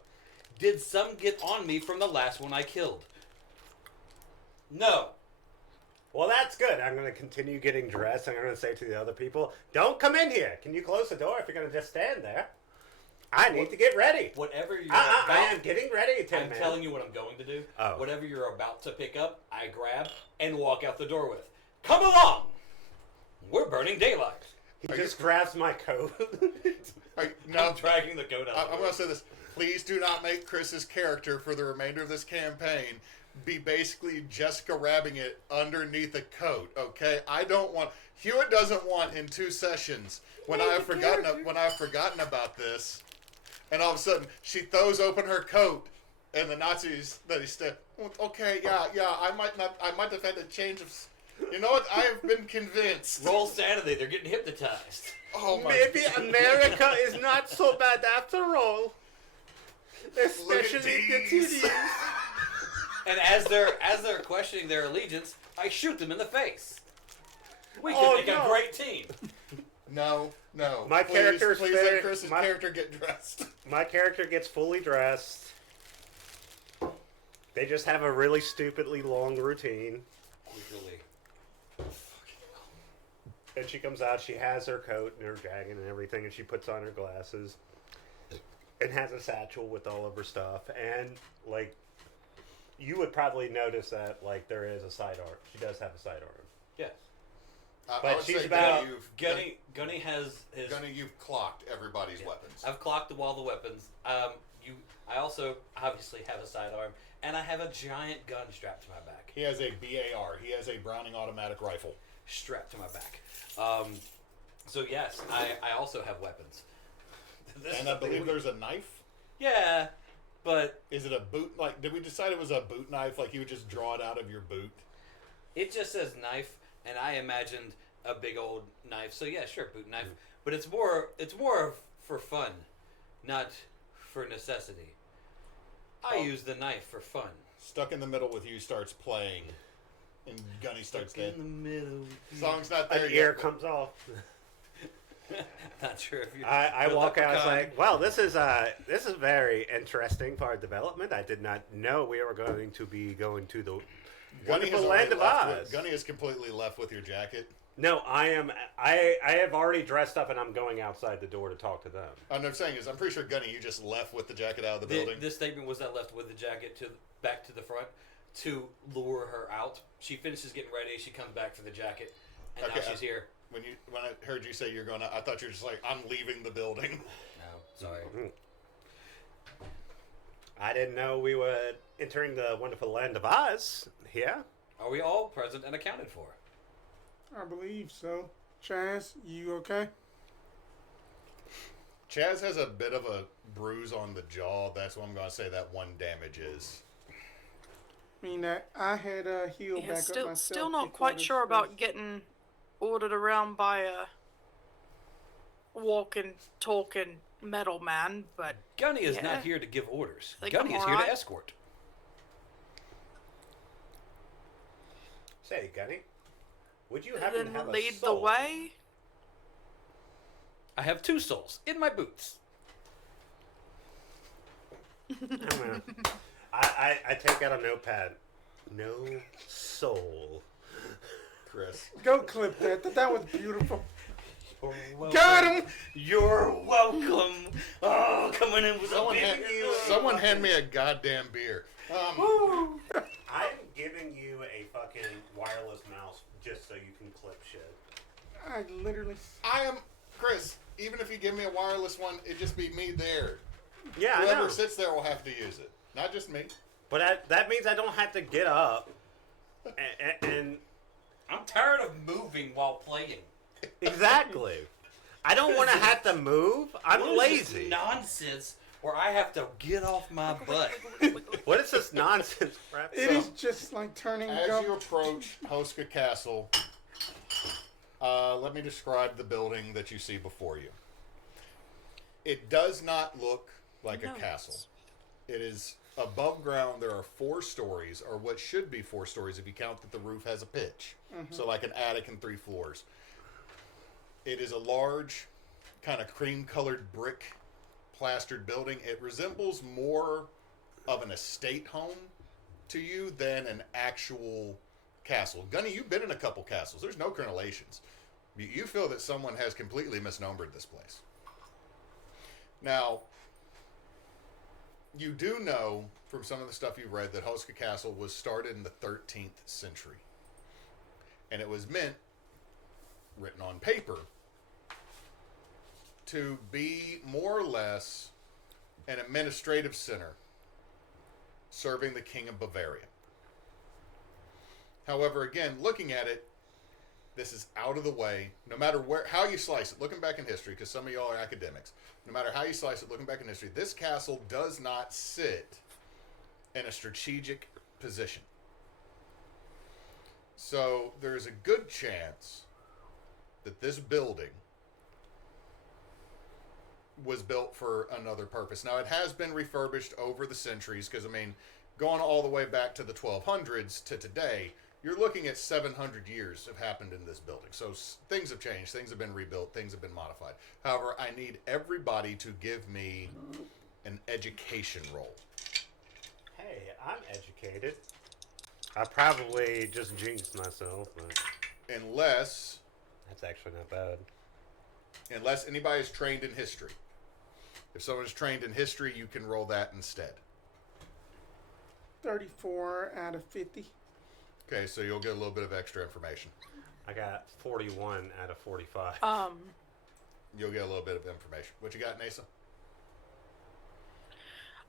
did some get on me from the last one I killed? No. Well, that's good. I'm going to continue getting dressed. I'm going to say to the other people, don't come in here. Can you close the door if you're going to just stand there? I need to get ready. Whatever you're I am getting ready, Tim I'm Man. telling you what I'm going to do. Oh. Whatever you're about to pick up, I grab and walk out the door with. Come along! We're burning daylight. He just grabs my coat. No, I'm dragging the goat out. I'm going to say this. Please do not make Chris's character for the remainder of this campaign be basically Jessica Rabbing it underneath a coat, okay? I don't want... Hewitt doesn't want in 2 sessions, when I've forgotten about this, and all of a sudden she throws open her coat, and the Nazis that he said, okay, yeah, I might have had a change of... You know what? I have been convinced. Roll sanity. They're getting hypnotized. Oh my Maybe God. America is not so bad after all. Especially the these. titties. And as they're questioning their allegiance, I shoot them in the face. We can Oh, make no. a great team. No. My Please, character's please very- let Chris's character get dressed. My character gets fully dressed. They just have a really stupidly long routine. Usually. And she comes out, she has her coat and her jacket and everything, and she puts on her glasses. And has a satchel with all of her stuff. And, like, you would probably notice that, like, there is a sidearm. She does have a sidearm. Yes. I But would she's say about- Gunny has his. Gunny, you've clocked everybody's Yeah. weapons. I've clocked all the weapons. I also obviously have a sidearm, and I have a giant gun strapped to my back. He has a BAR. He has a Browning automatic rifle. Strapped to my back. So yes, I also have weapons. This And is I the thing believe there's a knife. Yeah, but Is it a boot? Like, did we decide it was a boot knife? Like, you would just draw it out of your boot? it just says knife, and I imagined a big old knife. So yeah, sure, boot knife. But it's more for fun, not for necessity. I Oh. use the knife for fun. Stuck in the Middle with You starts playing, and Gunny starts In dead. the middle. Song's not there An yet. ear comes off. Not sure if you. I walk out, it's like, well, this is very interesting for our development. I did not know we were going to be going to the Gunny has wonderful already land of left Oz. with, Gunny is completely left with your jacket. No, I have already dressed up and I'm going outside the door to talk to them. I'm saying is, I'm pretty sure Gunny, you just left with the jacket out of the building. This statement was not left with the jacket back to the front. to lure her out. She finishes getting ready. She comes back for the jacket, and now she's here. When I heard you say you're gonna, I thought you were just like, I'm leaving the building. No, sorry. I didn't know we were entering the wonderful land of Oz. Yeah. Are we all present and accounted for? I believe so. Chaz, you okay? Chaz has a bit of a bruise on the jaw. That's what I'm gonna say that one damage is. I mean, I had healed back up myself. Still not quite sure about getting ordered around by a walking, talking metal man, but Gunny is not here to give orders. Think Gunny I'm is here alright. to escort. Say, Gunny, would you happen to then have a lead the soul? way. I have 2 souls in my boots. I take out a notepad. No soul. Chris. Go clip that. That was beautiful. You're Got him! You're welcome. Oh, coming in with Someone hand me a goddamn beer. I'm giving you a fucking wireless mouse just so you can clip shit. I literally... I am Chris. Even if you give me a wireless one, it'd just be me there. Yeah, I Whoever know. sits there will have to use it, not just me. But that means I don't have to get up. And I'm tired of moving while playing. exactly. I don't want to have to move. I'm What is lazy. this nonsense where I have to get off my butt? What is this nonsense crap? It is just like turning... As you approach Houska Castle, let me describe the building that you see before you. It does not look like a castle. It is above ground. There are 4 stories, or what should be 4 stories if you count that the roof has a pitch. So like an attic and 3 floors. It is a large, kind of cream-colored brick plastered building. It resembles more of an estate home to you than an actual castle. Gunny, you've been in a couple castles. There's no crenellations. You feel that someone has completely misnumbered this place. Now, you do know from some of the stuff you've read that Houska Castle was started in the 13th century. And it was meant, written on paper, to be more or less an administrative center serving the King of Bavaria. However, again, looking at it, this is out of the way. No matter how you slice it, looking back in history, because some of y'all are academics, no matter how you slice it, looking back in history, this castle does not sit in a strategic position. So there's a good chance that this building was built for another purpose. Now, it has been refurbished over the centuries, because, I mean, going all the way back to the 1200s to today, you're looking at 700 years have happened in this building. So things have changed. Things have been rebuilt. Things have been modified. However, I need everybody to give me an education roll. Hey, I'm educated. I probably just jinxed myself, but Unless that's actually not bad. anybody's trained in history. If someone's trained in history, you can roll that instead. 34 out of 50. Okay, so you'll get a little bit of extra information. I got 41 out of 45. You'll get a little bit of information. What you got, Neysa?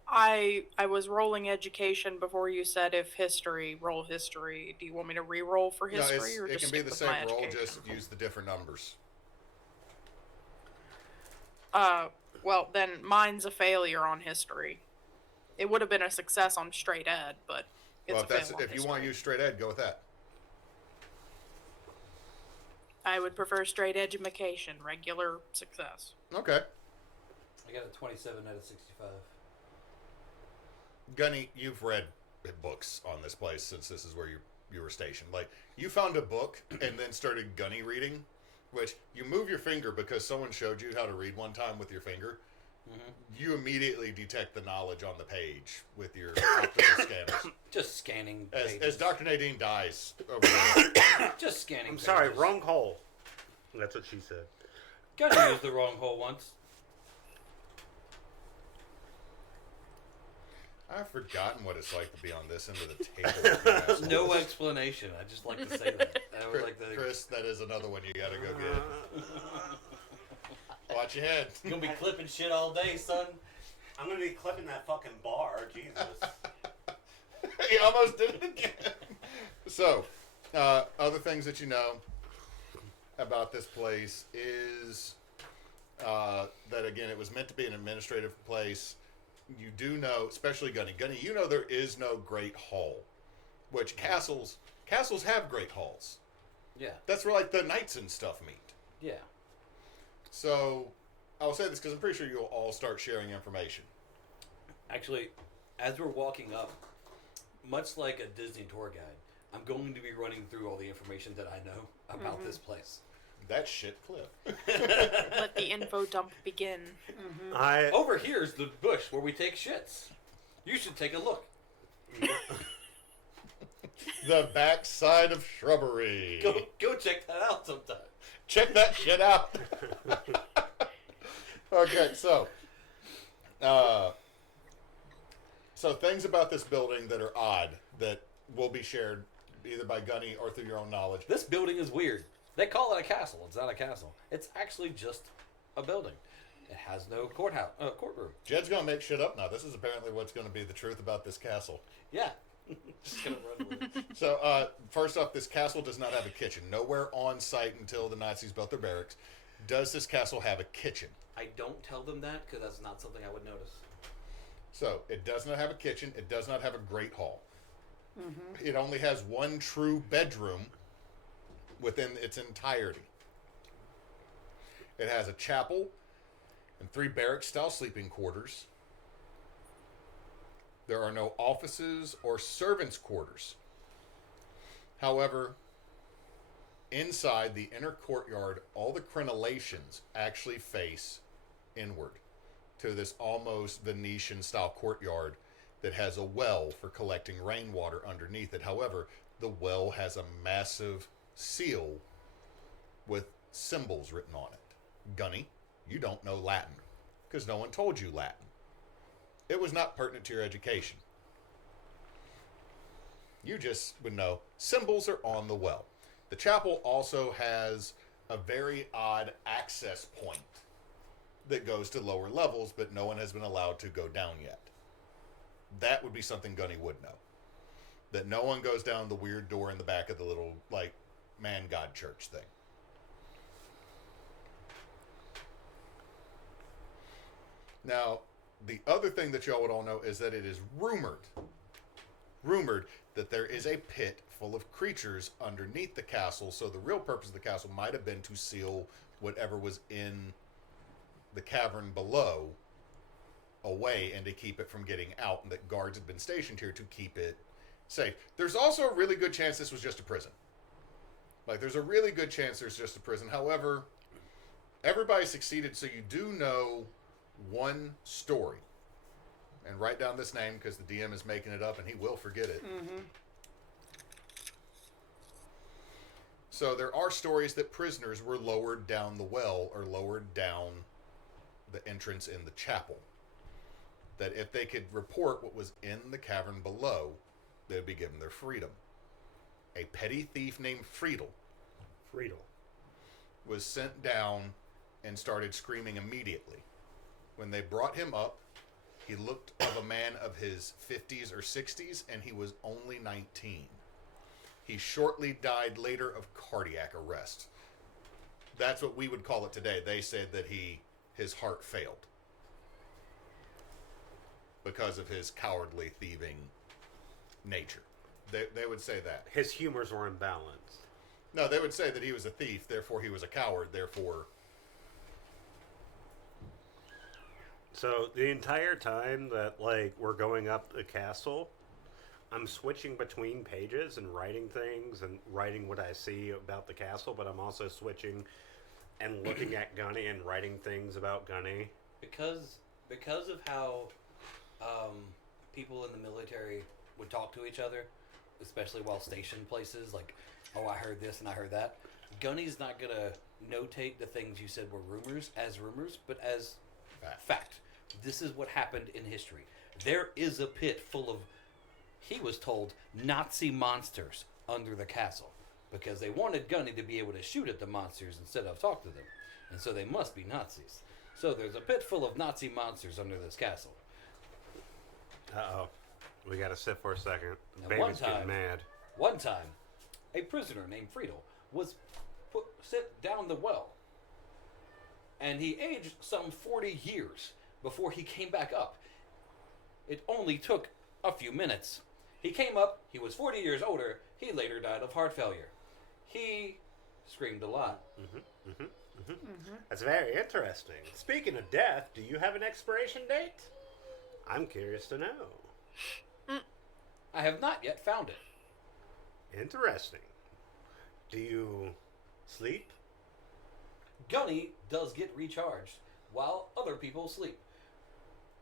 I was rolling education before you said if history, roll history. Do you want me to re-roll for history, or it just can be stick the with same my roll, education? just use the different numbers. Well, then mine's a failure on history. It would have been a success on straight ed, but it's Well, a fail on if you want to history. use straight ed, go with that. I would prefer straight education, regular success. Okay. I got a 27 out of 65. Gunny, you've read books on this place since this is where you were stationed. Like, you found a book and then started Gunny reading, which you move your finger because someone showed you how to read one time with your finger. Mm-hmm. You immediately detect the knowledge on the page with your optical scanners. Just scanning As pages. Dr. Nadine dies over there. Just scanning I'm pages. sorry, wrong hole. That's what she said. Gunny used the wrong hole once. I've forgotten what it's like to be on this end of the table. you assholes. No explanation. I just like to say that. I would like to. Chris, that is another one you gotta go get. Watch your head. You're gonna be clipping shit all day, son. I'm gonna be clipping that fucking bar. Jesus. He almost did it again. So, other things that you know about this place is that, again, it was meant to be an administrative place. You do know, especially Gunny. Gunny, you know there is no great hall, which castles have great halls. Yeah. That's where, like, the knights and stuff meet. Yeah. So, I'll say this because I'm pretty sure you'll all start sharing information. Actually, as we're walking up, much like a Disney tour guide, I'm going to be running through all the information that I know about this place. That shit clip. Let the info dump begin. Over here's the bush where we take shits. You should take a look. The backside of shrubbery. Go check that out sometime. Check that shit out. Okay, so things about this building that are odd that will be shared either by Gunny or through your own knowledge. This building is weird. They call it a castle. It's not a castle. It's actually just a building. It has no courtroom. Jed's gonna make shit up now. This is apparently what's gonna be the truth about this castle. Yeah. Just gonna run with it. So, first off, this castle does not have a kitchen. Nowhere on site until the Nazis built their barracks does this castle have a kitchen. I don't tell them that because that's not something I would notice. So, it does not have a kitchen. It does not have a great hall. Mm-hmm. It only has one true bedroom within its entirety. It has a chapel and 3 barrack-style sleeping quarters. There are no offices or servants' quarters. However, inside the inner courtyard, all the crenellations actually face inward to this almost Venetian-style courtyard that has a well for collecting rainwater underneath it. However, the well has a massive seal with symbols written on it. Gunny, you don't know Latin because no one told you Latin. It was not pertinent to your education. You just would know symbols are on the well. The chapel also has a very odd access point that goes to lower levels, but no one has been allowed to go down yet. That would be something Gunny would know. That no one goes down the weird door in the back of the little, like, man-god church thing. Now, the other thing that y'all would all know is that it is rumored that there is a pit full of creatures underneath the castle, so the real purpose of the castle might have been to seal whatever was in the cavern below away and to keep it from getting out, and that guards had been stationed here to keep it safe. There's also a really good chance this was just a prison. Like, there's a really good chance there's just a prison. However, everybody succeeded, so you do know one story. And write down this name because the DM is making it up and he will forget it. Mm-hmm. So there are stories that prisoners were lowered down the well or lowered down the entrance in the chapel. That if they could report what was in the cavern below, they would be given their freedom. A petty thief named Friedel was sent down and started screaming immediately. When they brought him up, he looked of a man of his 50s or 60s, and he was only 19. He shortly died later of cardiac arrest. That's what we would call it today. They said that his heart failed because of his cowardly thieving nature. They would say that. His humors were imbalanced. No, they would say that he was a thief, therefore he was a coward, therefore... So the entire time that, like, we're going up the castle, I'm switching between pages and writing things and writing what I see about the castle, but I'm also switching and looking at Gunny and writing things about Gunny. Because of how people in the military would talk to each other, especially while stationed places, like, oh, I heard this and I heard that. Gunny's not going to notate the things you said were rumors, but as fact. This is what happened in history. there is a pit full of, he was told, Nazi monsters under the castle. Because they wanted Gunny to be able to shoot at the monsters instead of talk to them. And so they must be Nazis. So there's a pit full of Nazi monsters under this castle. Uh-oh. We gotta sit for a second. Now, Baby's getting mad. One time, a prisoner named Friedel was sit down the well. And he aged some 40 years before he came back up. It only took a few minutes. He came up, he was 40 years older, he later died of heart failure. He screamed a lot. That's very interesting. Speaking of death, do you have an expiration date? I'm curious to know. I have not yet found it. Interesting. Do you sleep? Gunny does get recharged while other people sleep.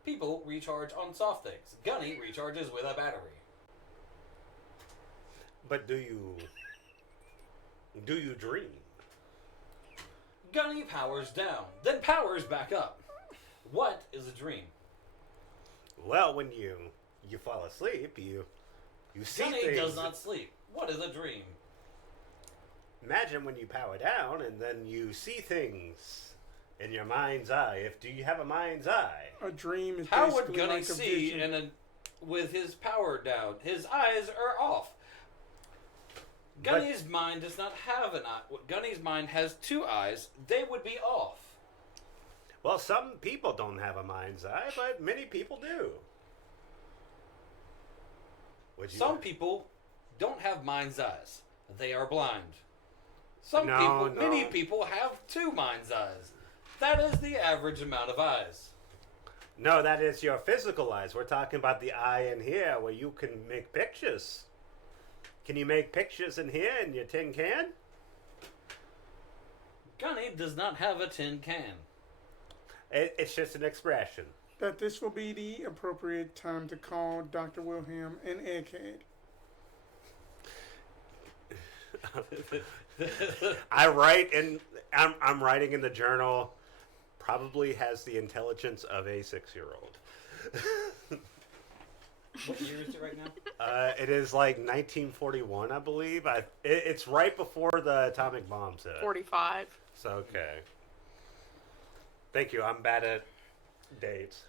People recharge on soft things. Gunny recharges with a battery. But do you dream? Gunny powers down, then powers back up. What is a dream? Well, when you fall asleep, you see Gunny things. does not sleep. What is a dream? Imagine when you power down and then you see things in your mind's eye. Do you have a mind's eye? A dream is How would basically Gunny like a see vision. with his power down? His eyes are off. Gunny's mind does not have an eye. Gunny's mind has two eyes. They would be off. Well, some people don't have a mind's eye, but many people do. Some people don't have mind's eyes. They are blind. No. Many people have two mind's eyes. That is the average amount of eyes. No, that is your physical eyes. We're talking about the eye in here where you can make pictures. Can you make pictures in here in your tin can? Gunny does not have a tin can. It's just an expression. That this will be the appropriate time to call Dr. Wilhelm an egghead. I'm writing in the journal. Probably has the intelligence of a 6-year-old. What year is it right now? It is like 1941, I believe. It's right before the atomic bombs hit. 45. So okay. Thank you. I'm bad at dates.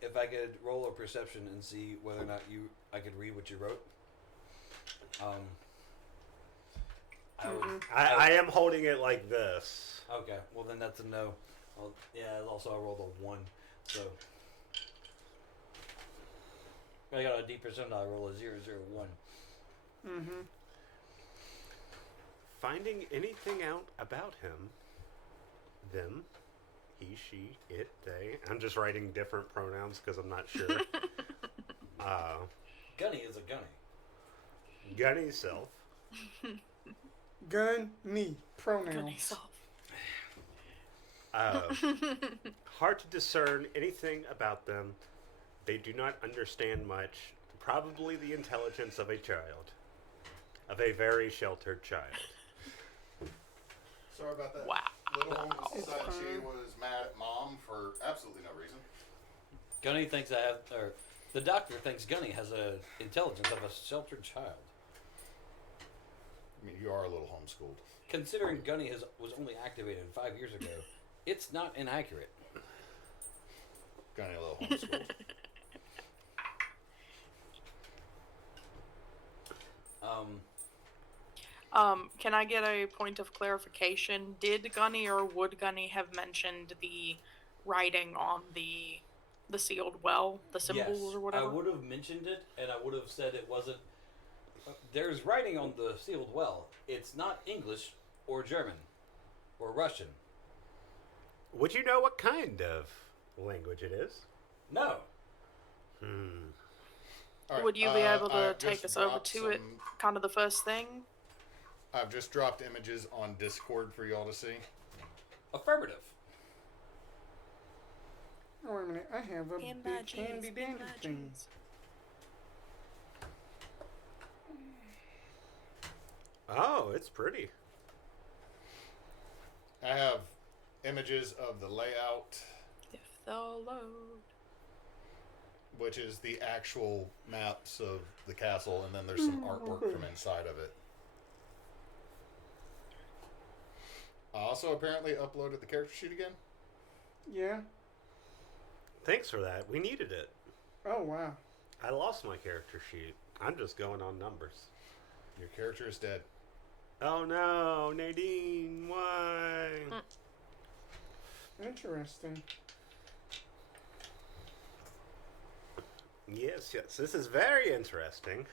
If I could roll a perception and see whether or not I could read what you wrote. I am holding it like this. Okay, well then that's a no. Well, yeah, also I rolled a 1, so I got a D percentile. I roll a 001. Finding anything out about him, them, he, she, it, they. I'm just writing different pronouns because I'm not sure. Gunny is a gunny. Gunny self. Gunny pronouns. Gunny self. Hard to discern anything about them. They do not understand much. Probably the intelligence of a child. Of a very sheltered child. Sorry about that. Wow. Little one It's said she fine. was mad at mom for absolutely no reason. Gunny thinks the doctor thinks Gunny has a intelligence of a sheltered child. I mean, you are a little homeschooled. Considering Gunny was only activated 5 years ago, it's not inaccurate. Gunny a little homeschooled. Can I get a point of clarification? Did Gunny or would Gunny have mentioned the writing on the sealed well, the symbols Yes, or whatever? I would have mentioned it, and I would have said it wasn't. There's writing on the sealed well. It's not English or German or Russian. Would you know what kind of language it is? No. All right, Would you be able to I've take just us over dropped to it? some- Kind of the first thing? I've just dropped images on Discord for y'all to see. Affirmative. Oh, wait a minute. I have a big handy dandy thing. Oh, it's pretty. I have images of the layout. If they'll load. which is the actual maps of the castle, and then there's some artwork from inside of it. I also apparently uploaded the character sheet again. Yeah. Thanks for that. We needed it. Oh, wow. I lost my character sheet. I'm just going on numbers. Your character is dead. Oh no, Nadine, why? Interesting. Yes, this is very interesting.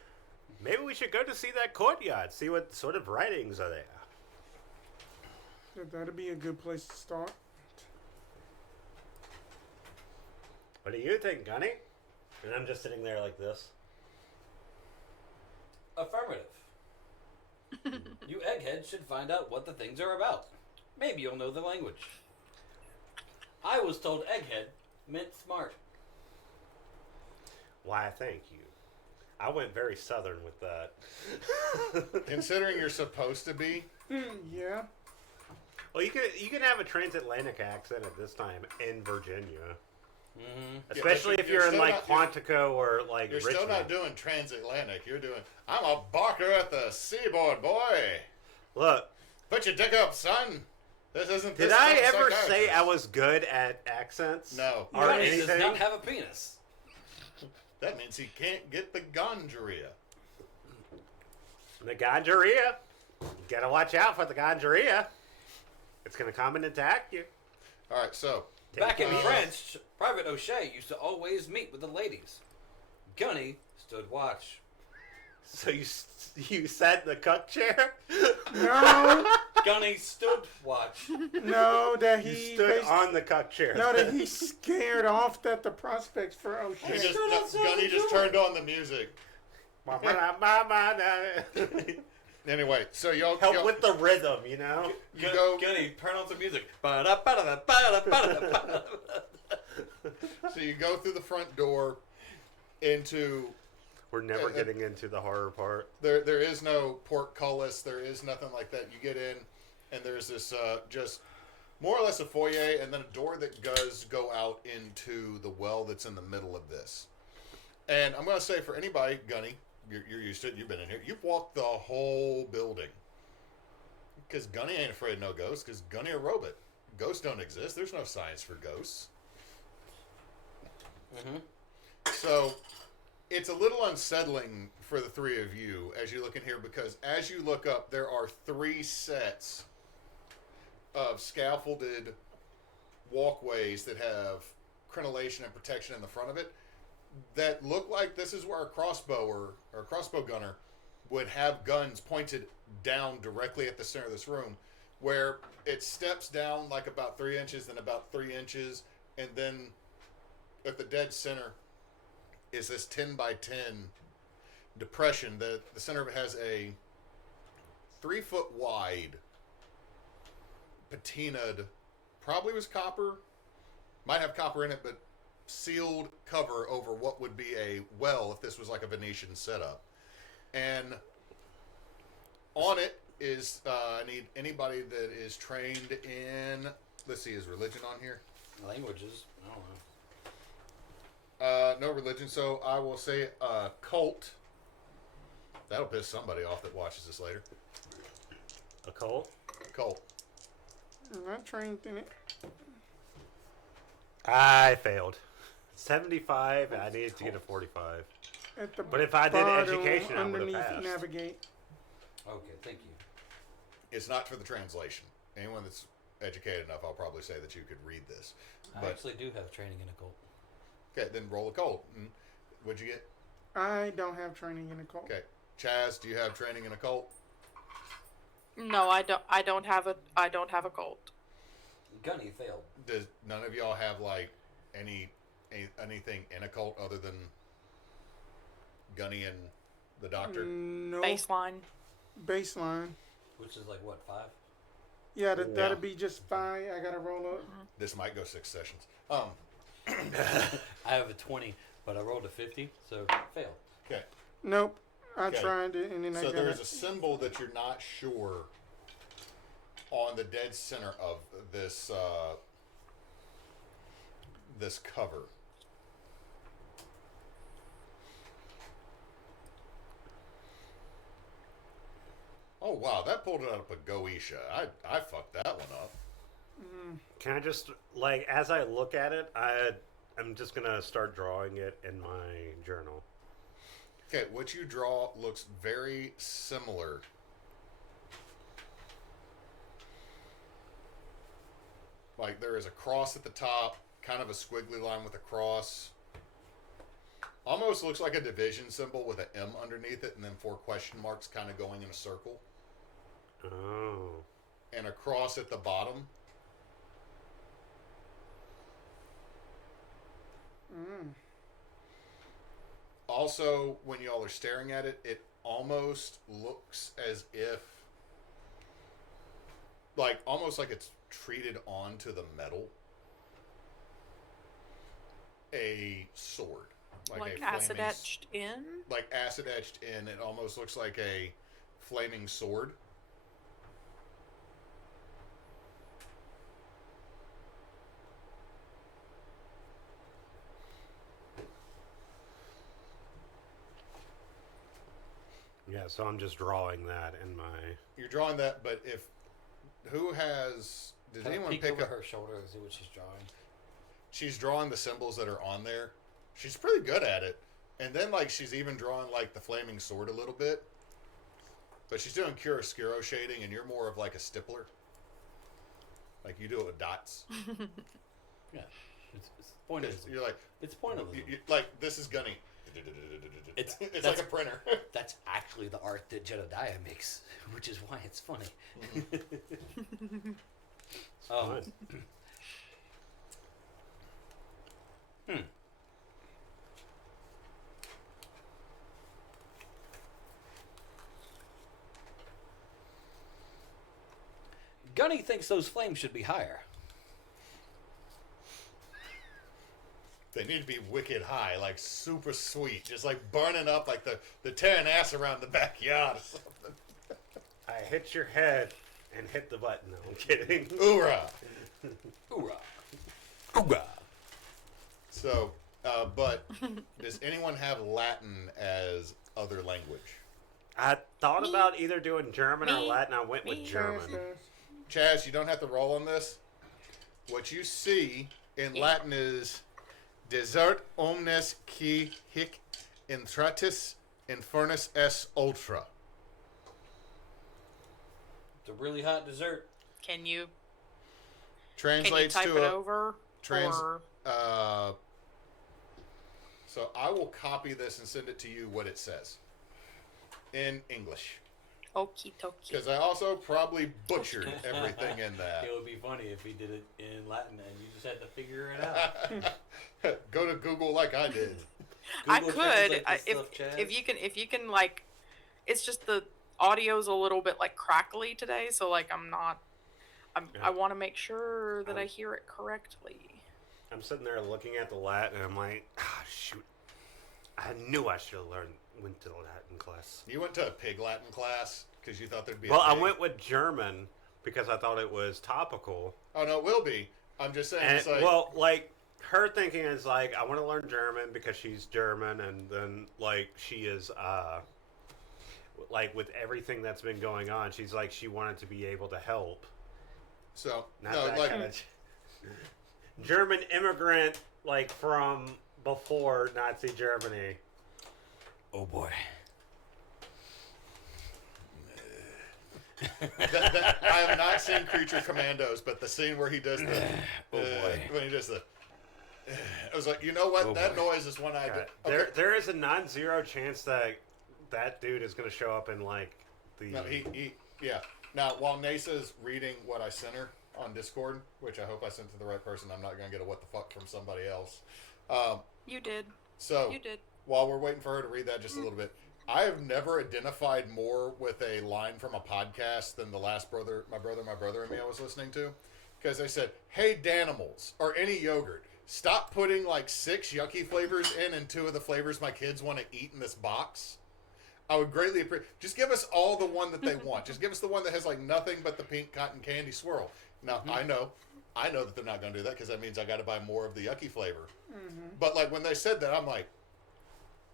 Maybe we should go to see that courtyard, see what sort of writings are there. Yeah, that'd be a good place to start. What do you think, Gunny? And I'm just sitting there like this. Affirmative. You eggheads should find out what the things are about. Maybe you'll know the language. I was told egghead meant smart. Why, thank you. I went very southern with that. Considering you're supposed to be, Yeah. Well, you can have a transatlantic accent at this time in Virginia. Mm-hmm. Especially but if you're in still like not- Quantico or like you're Richmond. still not doing transatlantic. You're doing, I'm a barker at the seaboard, boy. Look, Put your dick up, son. This isn't did this I kind of ever say psychiatrist. I was good at accents? No. Or Gunny anything? does not have a penis. That means he can't get the gondria. The Ganjaria. Gotta watch out for the Ganjaria. It's gonna come and attack you. All right, so Back in Uh, French, Private O'Shea used to always meet with the ladies. Gunny stood watch. So you sat in the cuck chair? No. Gunny stood watch. No, that You he stood on the cuck chair. No, that he's scared off that the prospects for he O'Shea. just, stood outside Gunny the just door. turned on the music. Anyway, so y'all Help with the rhythm, you know? you go. Gunny, turn on some music. So you go through the front door into. We're never getting into the horror part. There is no portcullis. There is nothing like that. You get in, and there's this just more or less a foyer, and then a door that does go out into the well that's in the middle of this. And I'm going to say for anybody, Gunny, you're used to it. You've been in here. You've walked the whole building. Because Gunny ain't afraid of no ghosts, because Gunny a robot. Ghosts don't exist. There's no science for ghosts. Mm-hmm. So it's a little unsettling for the three of you as you look in here, because as you look up, there are 3 sets of scaffolded walkways that have crenellation and protection in the front of it that look like this is where a crossbower or a crossbow gunner would have guns pointed down directly at the center of this room, where it steps down like about 3 inches, then about 3 inches, and then at the dead center is this 10 by 10 depression. The center of it has a 3 foot wide patinaed, probably was copper, might have copper in it, but sealed cover over what would be a well if this was like a Venetian setup. And on it is, I need anybody that is trained in, let's see, is religion on here? Languages. I don't know. No religion, so I will say cult. That'll piss somebody off that watches this later. A cult? Cult. I'm not trained in it. I failed. 75, I needed to get a 45. At the But if I did bottom, education, I would have underneath passed. navigate. Okay, thank you. It's not for the translation. Anyone that's educated enough, I'll probably say that you could read this. I But actually do have training in a cult. okay, then roll a cult. What'd you get? I don't have training in a cult. Okay, Chaz, do you have training in a cult? No, I don't. I don't have a cult. Gunny failed. Does none of y'all have like anything in a cult other than Gunny and the doctor? No. Baseline. Baseline. Which is like what, 5? Yeah, that'd be just fine. I gotta roll up. This might go 6 sessions. I have a 20, but I rolled a 50, so fail. Okay. Nope. I Okay. tried it and then I So got there is it. a symbol that you're not sure on the dead center of this this cover. wow, that pulled it out of a Goetia. I fucked that one up. Can I just, like, as I look at it, I'm just going to start drawing it in my journal. Okay, what you draw looks very similar. Like, there is a cross at the top, kind of a squiggly line with a cross. Almost looks like a division symbol with an M underneath it, and then 4 question marks kind of going in a circle. Oh. And a cross at the bottom. Also, when y'all are staring at it, it almost looks as if, like, almost like it's treated onto the metal. A sword. Like a acid flaming etched in? Like acid etched in. It almost looks like a flaming sword. Yeah, so I'm just drawing that in my... You're drawing that, but if... Who has... Did Can I anyone peek pick over up... her shoulder and see what she's drawing? She's drawing the symbols that are on there. She's pretty good at it. And then, like, she's even drawing, like, the flaming sword a little bit. But she's doing chiaroscuro shading, and you're more of, like, a stippler. Like, you do it with dots. Yeah. It's pointillism. You're like... It's pointillism. Like, this is Gunny. It's like that's- a printer. That's actually the art that Jedediah makes, which is why it's funny. Fun. Gunny thinks those flames should be higher. They need to be wicked high, like super sweet, just like burning up like the tearing ass around the backyard or something. I hit your head and hit the button. No, I'm kidding. Hoorah! Hoorah! Hoorah! So, but does anyone have Latin as other language? I thought about either doing German or Me. Latin. I went with Me. German. Chaz, you don't have to roll on this. What you see in Latin is desert omnes qui hic intratis infernus es ultra. It's a really hot dessert. Can you Translates type to it a over? trans. Or So I will copy this and send it to you what it says in English. okie dokie. Because I also probably butchered everything in that. It would be funny if he did it in Latin and you just had to figure it out. Go to Google like I did. I Google could translate this if stuff, Chaz. if you can like, it's just the audio's a little bit like crackly today, so like I want to make sure that I hear it correctly. I'm sitting there looking at the Latin, and I'm like, shoot. I knew I should have went to the Latin class. You went to a pig Latin class because you thought there'd be Well, a I pig. went with German because I thought it was topical. Oh, no, it will be. I'm just saying. And, It's like, well, like, her thinking is, like, I want to learn German because she's German, and then, like, she is, like, with everything that's been going on, she's like, she wanted to be able to help. so, Not no, that like, kind of German immigrant, like, from before Nazi Germany. Oh boy. I have not seen Creature Commandos, but the scene where he does the, Oh, boy. when he does the, I was like, you know what? Oh, that boy. noise is one I did. Right. There is a non-zero chance that that dude is going to show up in, like, the... No, yeah. Now, while Neysa is reading what I sent her on Discord, which I hope I sent to the right person, I'm not going to get a what the fuck from somebody else. You did. So, You did. while we're waiting for her to read that just a little bit, I have never identified more with a line from a podcast than the last my brother and me I was listening to. Because they said, hey, Danimals, or any yogurt, stop putting like 6 yucky flavors in and 2 of the flavors my kids want to eat in this box. I would greatly appreciate. Just give us all the one that they want. Just give us the one that has like nothing but the pink cotton candy swirl. Now, I know that they're not going to do that because that means I got to buy more of the yucky flavor. But like when they said that, I'm like,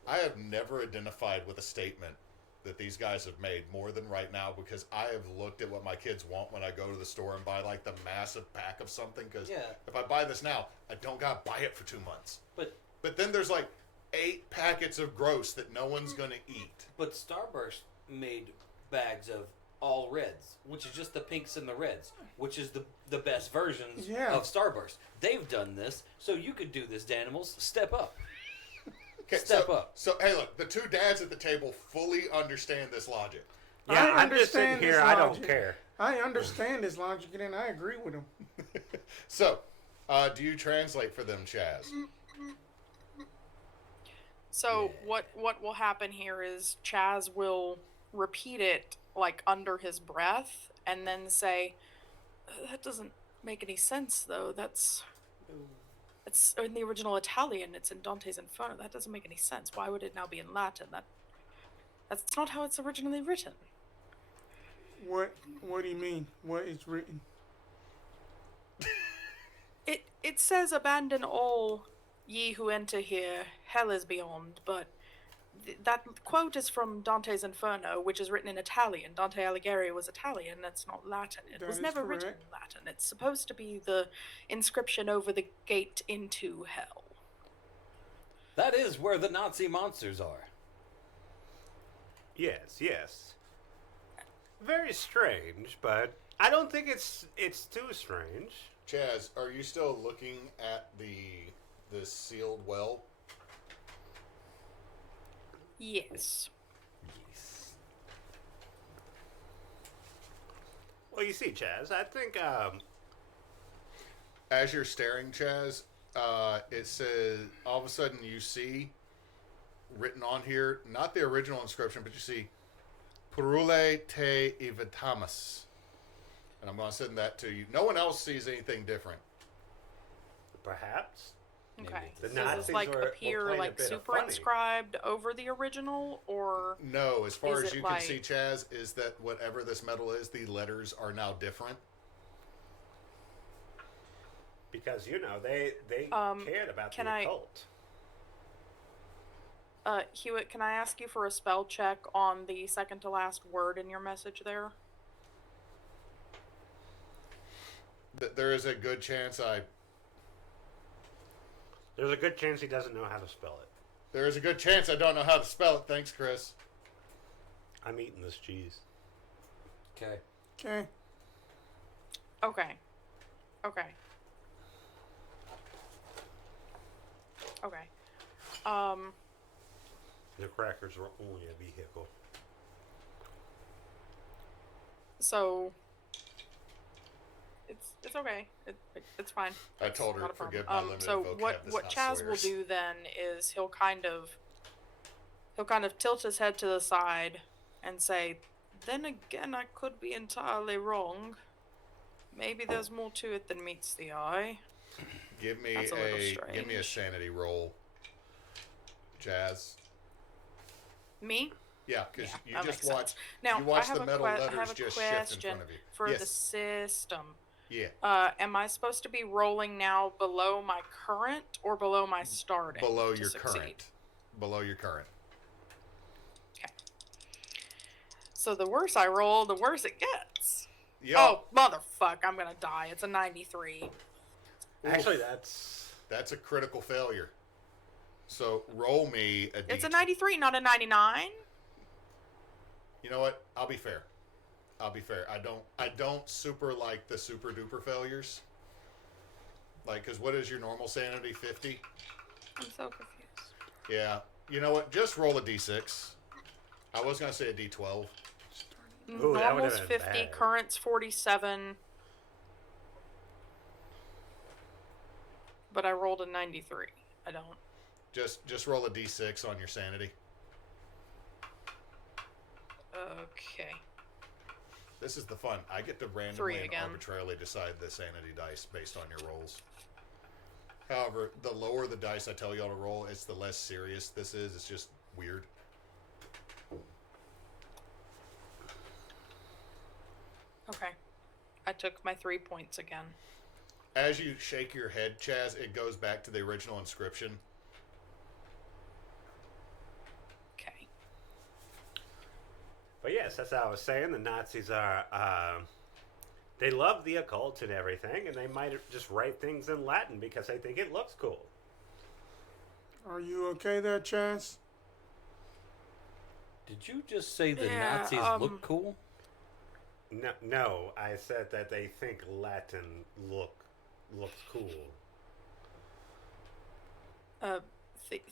I have never identified with a statement that these guys have made more than right now, because I have looked at what my kids want when I go to the store and buy like the massive pack of something, because if I buy this now, I don't got to buy it for 2 months. But then there's like 8 packets of gross that no one's going to eat. But Starburst made bags of all reds, which is just the pinks and the reds, which is the best versions of Starburst. They've done this, so you could do this, Danimals. Step up. Step up. So, hey, look, the 2 dads at the table fully understand this logic. Yeah, I I'm just sitting understand here. this I don't logic. care. I understand his logic, and I agree with him. So, do you translate for them, Chaz? So what will happen here is Chaz will repeat it like under his breath and then say, "That doesn't make any sense, though. It's in the original Italian. It's in Dante's Inferno. That doesn't make any sense. Why would it now be in Latin? That's not how it's originally written." What do you mean? What is written? It says, "Abandon all ye who enter here, hell is beyond," but that quote is from Dante's Inferno, which is written in Italian. Dante Alighieri was Italian, that's not Latin. It That was is never correct. written in Latin. It's supposed to be the inscription over the gate into hell. That is where the Nazi monsters are. Yes. Very strange, but I don't think it's too strange. Chaz, are you still looking at the sealed well? Yes. Well, you see, Chaz, I think As you're staring, Chaz, it says, all of a sudden you see written on here, not the original inscription, but you see, Purule te evitamus. And I'm going to send that to you. No one else sees anything different. perhaps. Okay. The Does Nazis this like were appear playing a like bit of super funny. inscribed over the original, or No, as far Is as it you can like- see, Chaz, is that whatever this metal is, the letters are now different. Because, you know, they cared about can the I- occult. Hewitt, can I ask you for a spell check on the second to last word in your message there? There is a good chance There's a good chance he doesn't know how to spell it. There is a good chance I don't know how to spell it. Thanks, Chris. I'm eating this cheese. Okay. Okay. Okay. Okay. Okay. The crackers were only a vehicle. So it's okay. It's fine. I It's told her, not a problem. forgive my limited So vocab, what this what not Chaz will swears. do then is he'll kind of tilt his head to the side and say, "Then again, I could be entirely wrong. Maybe there's more to it than meets the eye." Give me That's a little give me a strange. sanity roll, Jazz. Me? Yeah, because Yeah, you that just makes watch. sense. Now, you watch I have the a metal I letters have a just shift in question front of you. for Yes. the system. Yeah, Am I supposed to be rolling now below my current or below my starting? below to your succeed? current. Below your current. Okay. So the worse I roll, the worse it gets. Yep. Oh, motherfuck, I'm gonna die. It's a 93. Actually, that's... That's a critical failure. So roll me a D. It's a 93, not a 99. You know what? I'll be fair. I don't super like the super duper failures. Like, because what is your normal sanity? 50? I'm so confused. Yeah. You know what? Just roll a D6. I was going to say a D12. Ooh, that Normal's would've been 50, bad. current's 47. But I rolled a 93. I don't. Just roll a D6 on your sanity. Okay. This is the fun. I get to randomly 3 and again. arbitrarily decide the sanity dice based on your rolls. However, the lower the dice I tell y'all to roll, it's the less serious this is. It's just weird. Okay. I took my 3 points again. As you shake your head, Chaz, it goes back to the original inscription. Okay. But yes, that's how I was saying. The Nazis are, they love the occult and everything, and they might just write things in Latin because they think it looks cool. Are you okay there, Chaz? Did you just say the Yeah, Nazis look cool? No, I said that they think Latin looks cool.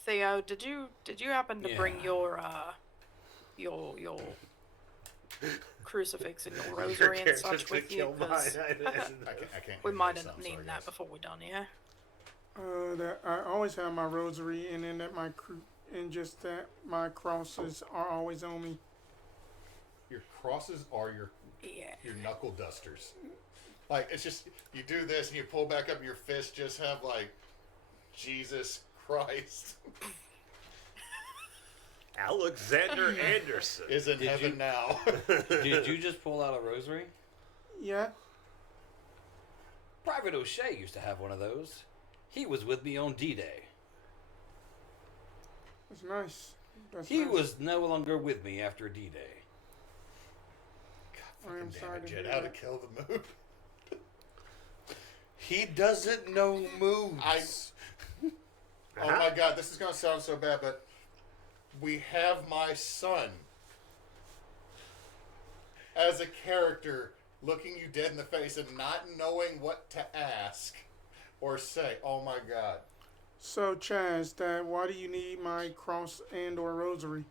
Theo, did you happen to bring Yeah. your crucifix and your rosary and such with you? 'Cause I can't. we hear might this, have I'm needed sorry, that guys. before we're done, yeah. That I always have my rosary, and then that and just that my crosses are always on me. Your crosses are Yeah. your knuckle dusters. Like, it's just, you do this and you pull back up and your fists just have, like, Jesus Christ Alexander Anderson. is in Did heaven you- now. Did you just pull out a rosary? Yeah. Private O'Shea used to have one of those. He was with me on D-Day. That's nice. He nice. was no longer with me after D-Day. I am Damn sorry it, to Jed, hear how to that. kill the mood. He doesn't know moves. Oh my god, this is going to sound so bad, but we have my son as a character looking you dead in the face and not knowing what to ask or say. Oh my god. So, Chaz, why do you need my cross and or rosary?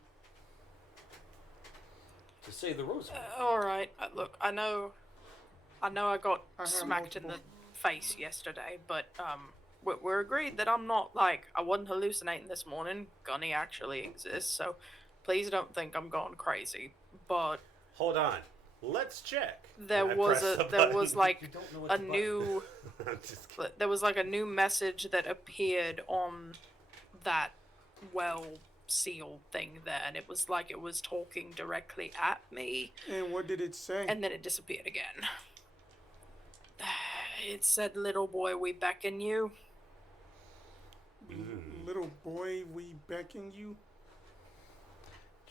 To say the rosary. All right. Look, I know I got I have smacked in the multiple. face yesterday, but we're agreed that I'm not I wasn't hallucinating this morning. Gunny actually exists, so please don't think I'm going crazy. But Hold on. Let's check. there And I was press the there was button. like You don't know what a the button- new I'm just kidding. there was like a new message that appeared on that sealed thing there, and it was like it was talking directly at me, And what did it say? and then it disappeared again. It said, "Little boy, we beckon you." Little boy, we beckon you.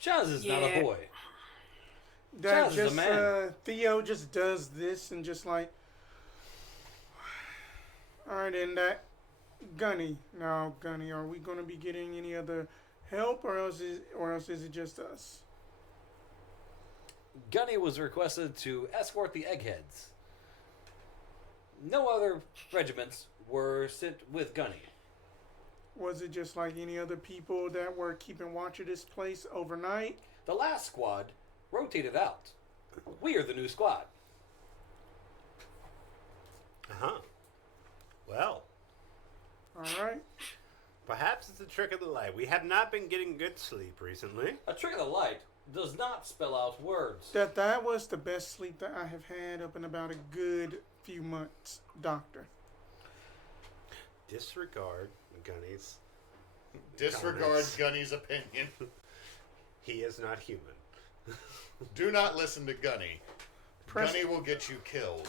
Chaz is not Yeah. a boy. That Chaz is a just man. Theo just does this and just like. All right, and that Gunny. Now, Gunny, are we going to be getting any other help, or else is it just us? Gunny was requested to escort the eggheads. No other regiments were sent with Gunny. Was it just like any other people that were keeping watch of this place overnight? The last squad rotated out. We are the new squad. Uh-huh. Well, All right. perhaps it's a trick of the light. We have not been getting good sleep recently. A trick of the light does not spell out words. That was the best sleep that I have had up in about a good few months, Doctor. Disregard Gunny's. Disregard Comments. Gunny's opinion. He is not human. Do not listen to Gunny. Press- Gunny will get you killed.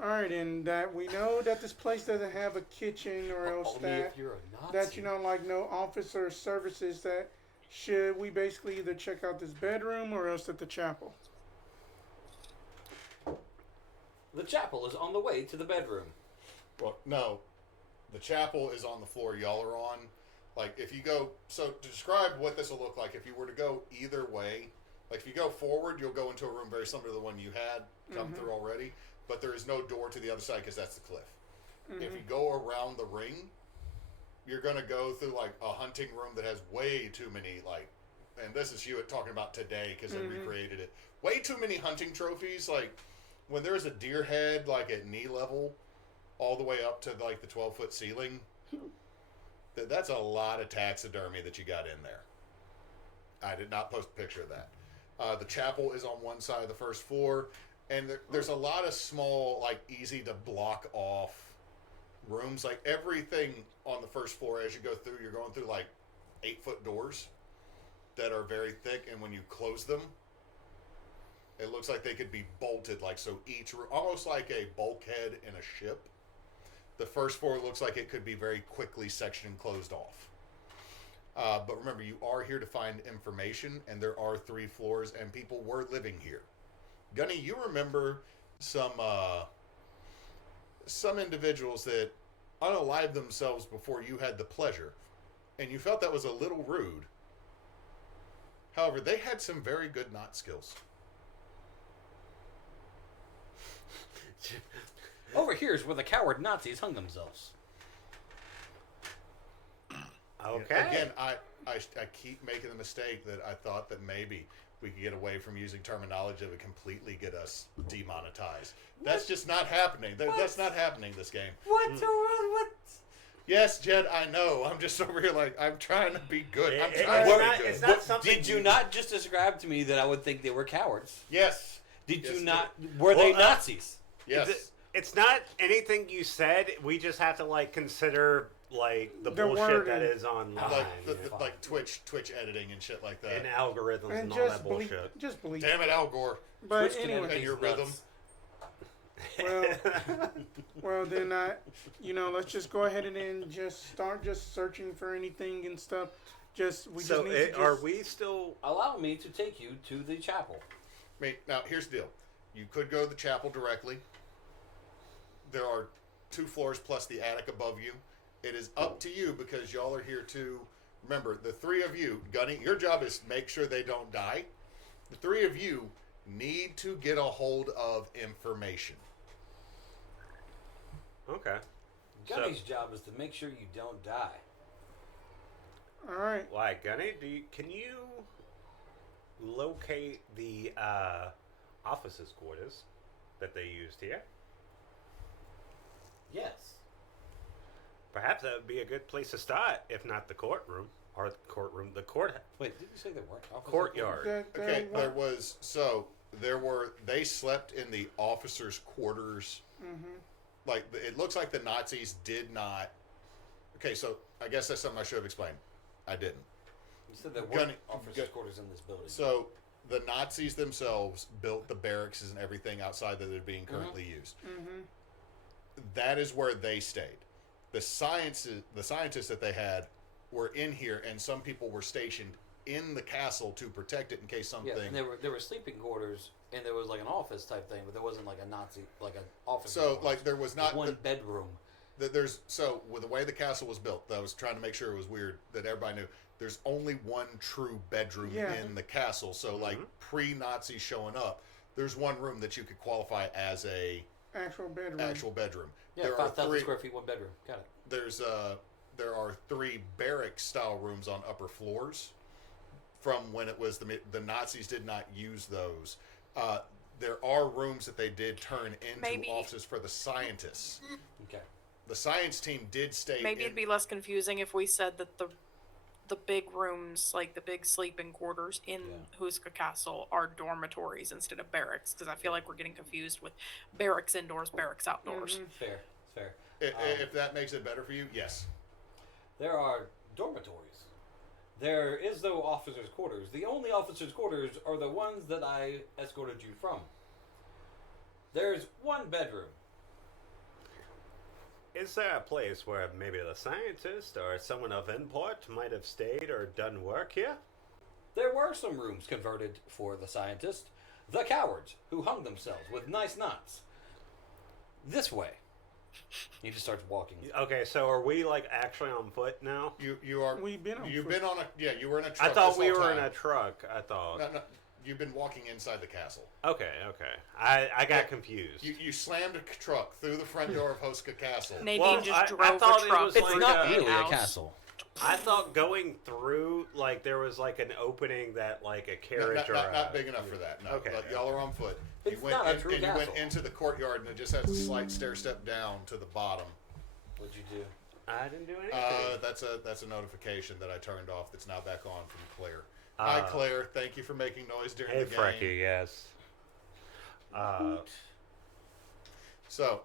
All right, and that we know that this place doesn't have a kitchen, or else Only that if you're a Nazi. like no office or services. That should we basically either check out this bedroom or else at the chapel? The chapel is on the way to the bedroom. Well, no. The chapel is on the floor y'all are on. Like, if you go... So, to describe what this will look like, if you were to go either way, like, if you go forward, you'll go into a room very similar to the one you had come through already, but there is no door to the other side because that's the cliff. If you go around the ring, you're going to go through, like, a hunting room that has way too many, like... And this is Hewitt talking about today because they recreated it. Way too many hunting trophies. Like, when there's a deer head, like, at knee level... all the way up to like the 12-foot ceiling. That's a lot of taxidermy that you got in there. I did not post a picture of that. The chapel is on one side of the first floor, and there's a lot of small, like easy to block off rooms. Like everything on the first floor, as you go through, you're going through like 8-foot doors that are very thick, and when you close them, it looks like they could be bolted, like so each room, almost like a bulkhead in a ship. The first floor looks like it could be very quickly sectioned and closed off. But remember, you are here to find information, and there are 3 floors, and people were living here. Gunny, you remember some individuals that unalived themselves before you had the pleasure, and you felt that was a little rude. However, they had some very good knot skills. Over here's where the coward Nazis hung themselves. Okay. Again, I keep making the mistake that I thought that maybe we could get away from using terminology that would completely get us demonetized. That's just not happening. That's not happening this game. What? Yes, Jed, I know. I'm just over here like, I'm trying to be good. I'm It- trying it's to not- be good. it's not something Did you not just describe to me that I would think they were cowards? Yes. Did Yes, you not? Were they Well, Nazis? Yes. It's not anything you said. We just have to like consider like the The bullshit that wording. is online, Like Twitch editing and shit like that. and algorithms and, And all just that believe, bullshit. just believe. Damn it, Al Gore. But Twitch can anyway, edit And your these nuts. rhythm. well then let's just go ahead and then just start just searching for anything and stuff. So are we still? Allow me to take you to the chapel. I mean, now here's the deal. You could go to the chapel directly. There are 2 floors plus the attic above you. It is up to you because y'all are here to remember the 3 of you. Gunny, your job is to make sure they don't die. The 3 of you need to get a hold of information. Okay. Gunny's job is to make sure you don't die. All right. Why, Gunny? Can you locate the officers' quarters that they used here? Yes. Perhaps that would be a good place to start, if not the courtroom or the court Wait, did you say they weren't? officers? courtyard. Okay, they slept in the officers' quarters. Like, it looks like the Nazis did not. Okay, so I guess that's something I should have explained. I didn't. You said there Gunny- weren't officers' quarters in this building. So the Nazis themselves built the barracks and everything outside that are being currently used. That is where they stayed. The scientists that they had were in here, and some people were stationed in the castle to protect it in case something. Yeah, and there were sleeping quarters, and there was like an office type thing, but there wasn't like a Nazi like an office. So quarters. like there was not one bedroom. With the way the castle was built, I was trying to make sure it was weird that everybody knew. There's only one true bedroom in the castle. So like pre-Nazi showing up, there's one room that you could qualify as a Actual bedroom. Yeah, There are 5,000 3. square feet, one bedroom. Got it. There are 3 barrack style rooms on upper floors. From when it was the Nazis did not use those. There are rooms that they did turn into offices for the scientists. Okay. The science team did stay. Maybe it'd be less confusing if we said that the big rooms, like the big sleeping quarters in Houska Castle, are dormitories instead of barracks, because I feel like we're getting confused with barracks indoors, barracks outdoors. Fair. Fair. If that makes it better for you, yes. There are dormitories. There is no officers' quarters. The only officers' quarters are the ones that I escorted you from. There's one bedroom. Is there a place where maybe the scientist or someone of import might have stayed or done work here? There were some rooms converted for the scientist, the cowards, who hung themselves with nice knots. This way. He just starts walking. Okay, so are we like actually on foot now? You are. We've been on You've foot. been on a. Yeah, you were in a truck. I thought this we whole were in time. a truck. I thought. No, you've been walking inside the castle. Okay. I got confused. You slammed a truck through the front door of Houska Castle. Nadine Well, just I drove thought a it truck. was through like the not main really a house. castle. I thought going through, like, there was like an opening that like a carriage Not big enough for that. No, Okay. But y'all are on foot. It's not a true you went castle. into the courtyard, and it just has a slight stair step down to the bottom. What'd you do? I didn't do anything. That's a notification that I turned off. That's now back on from Claire. Hi, Claire. Thank you for making noise during Hey, the game. Frecky, yes. So,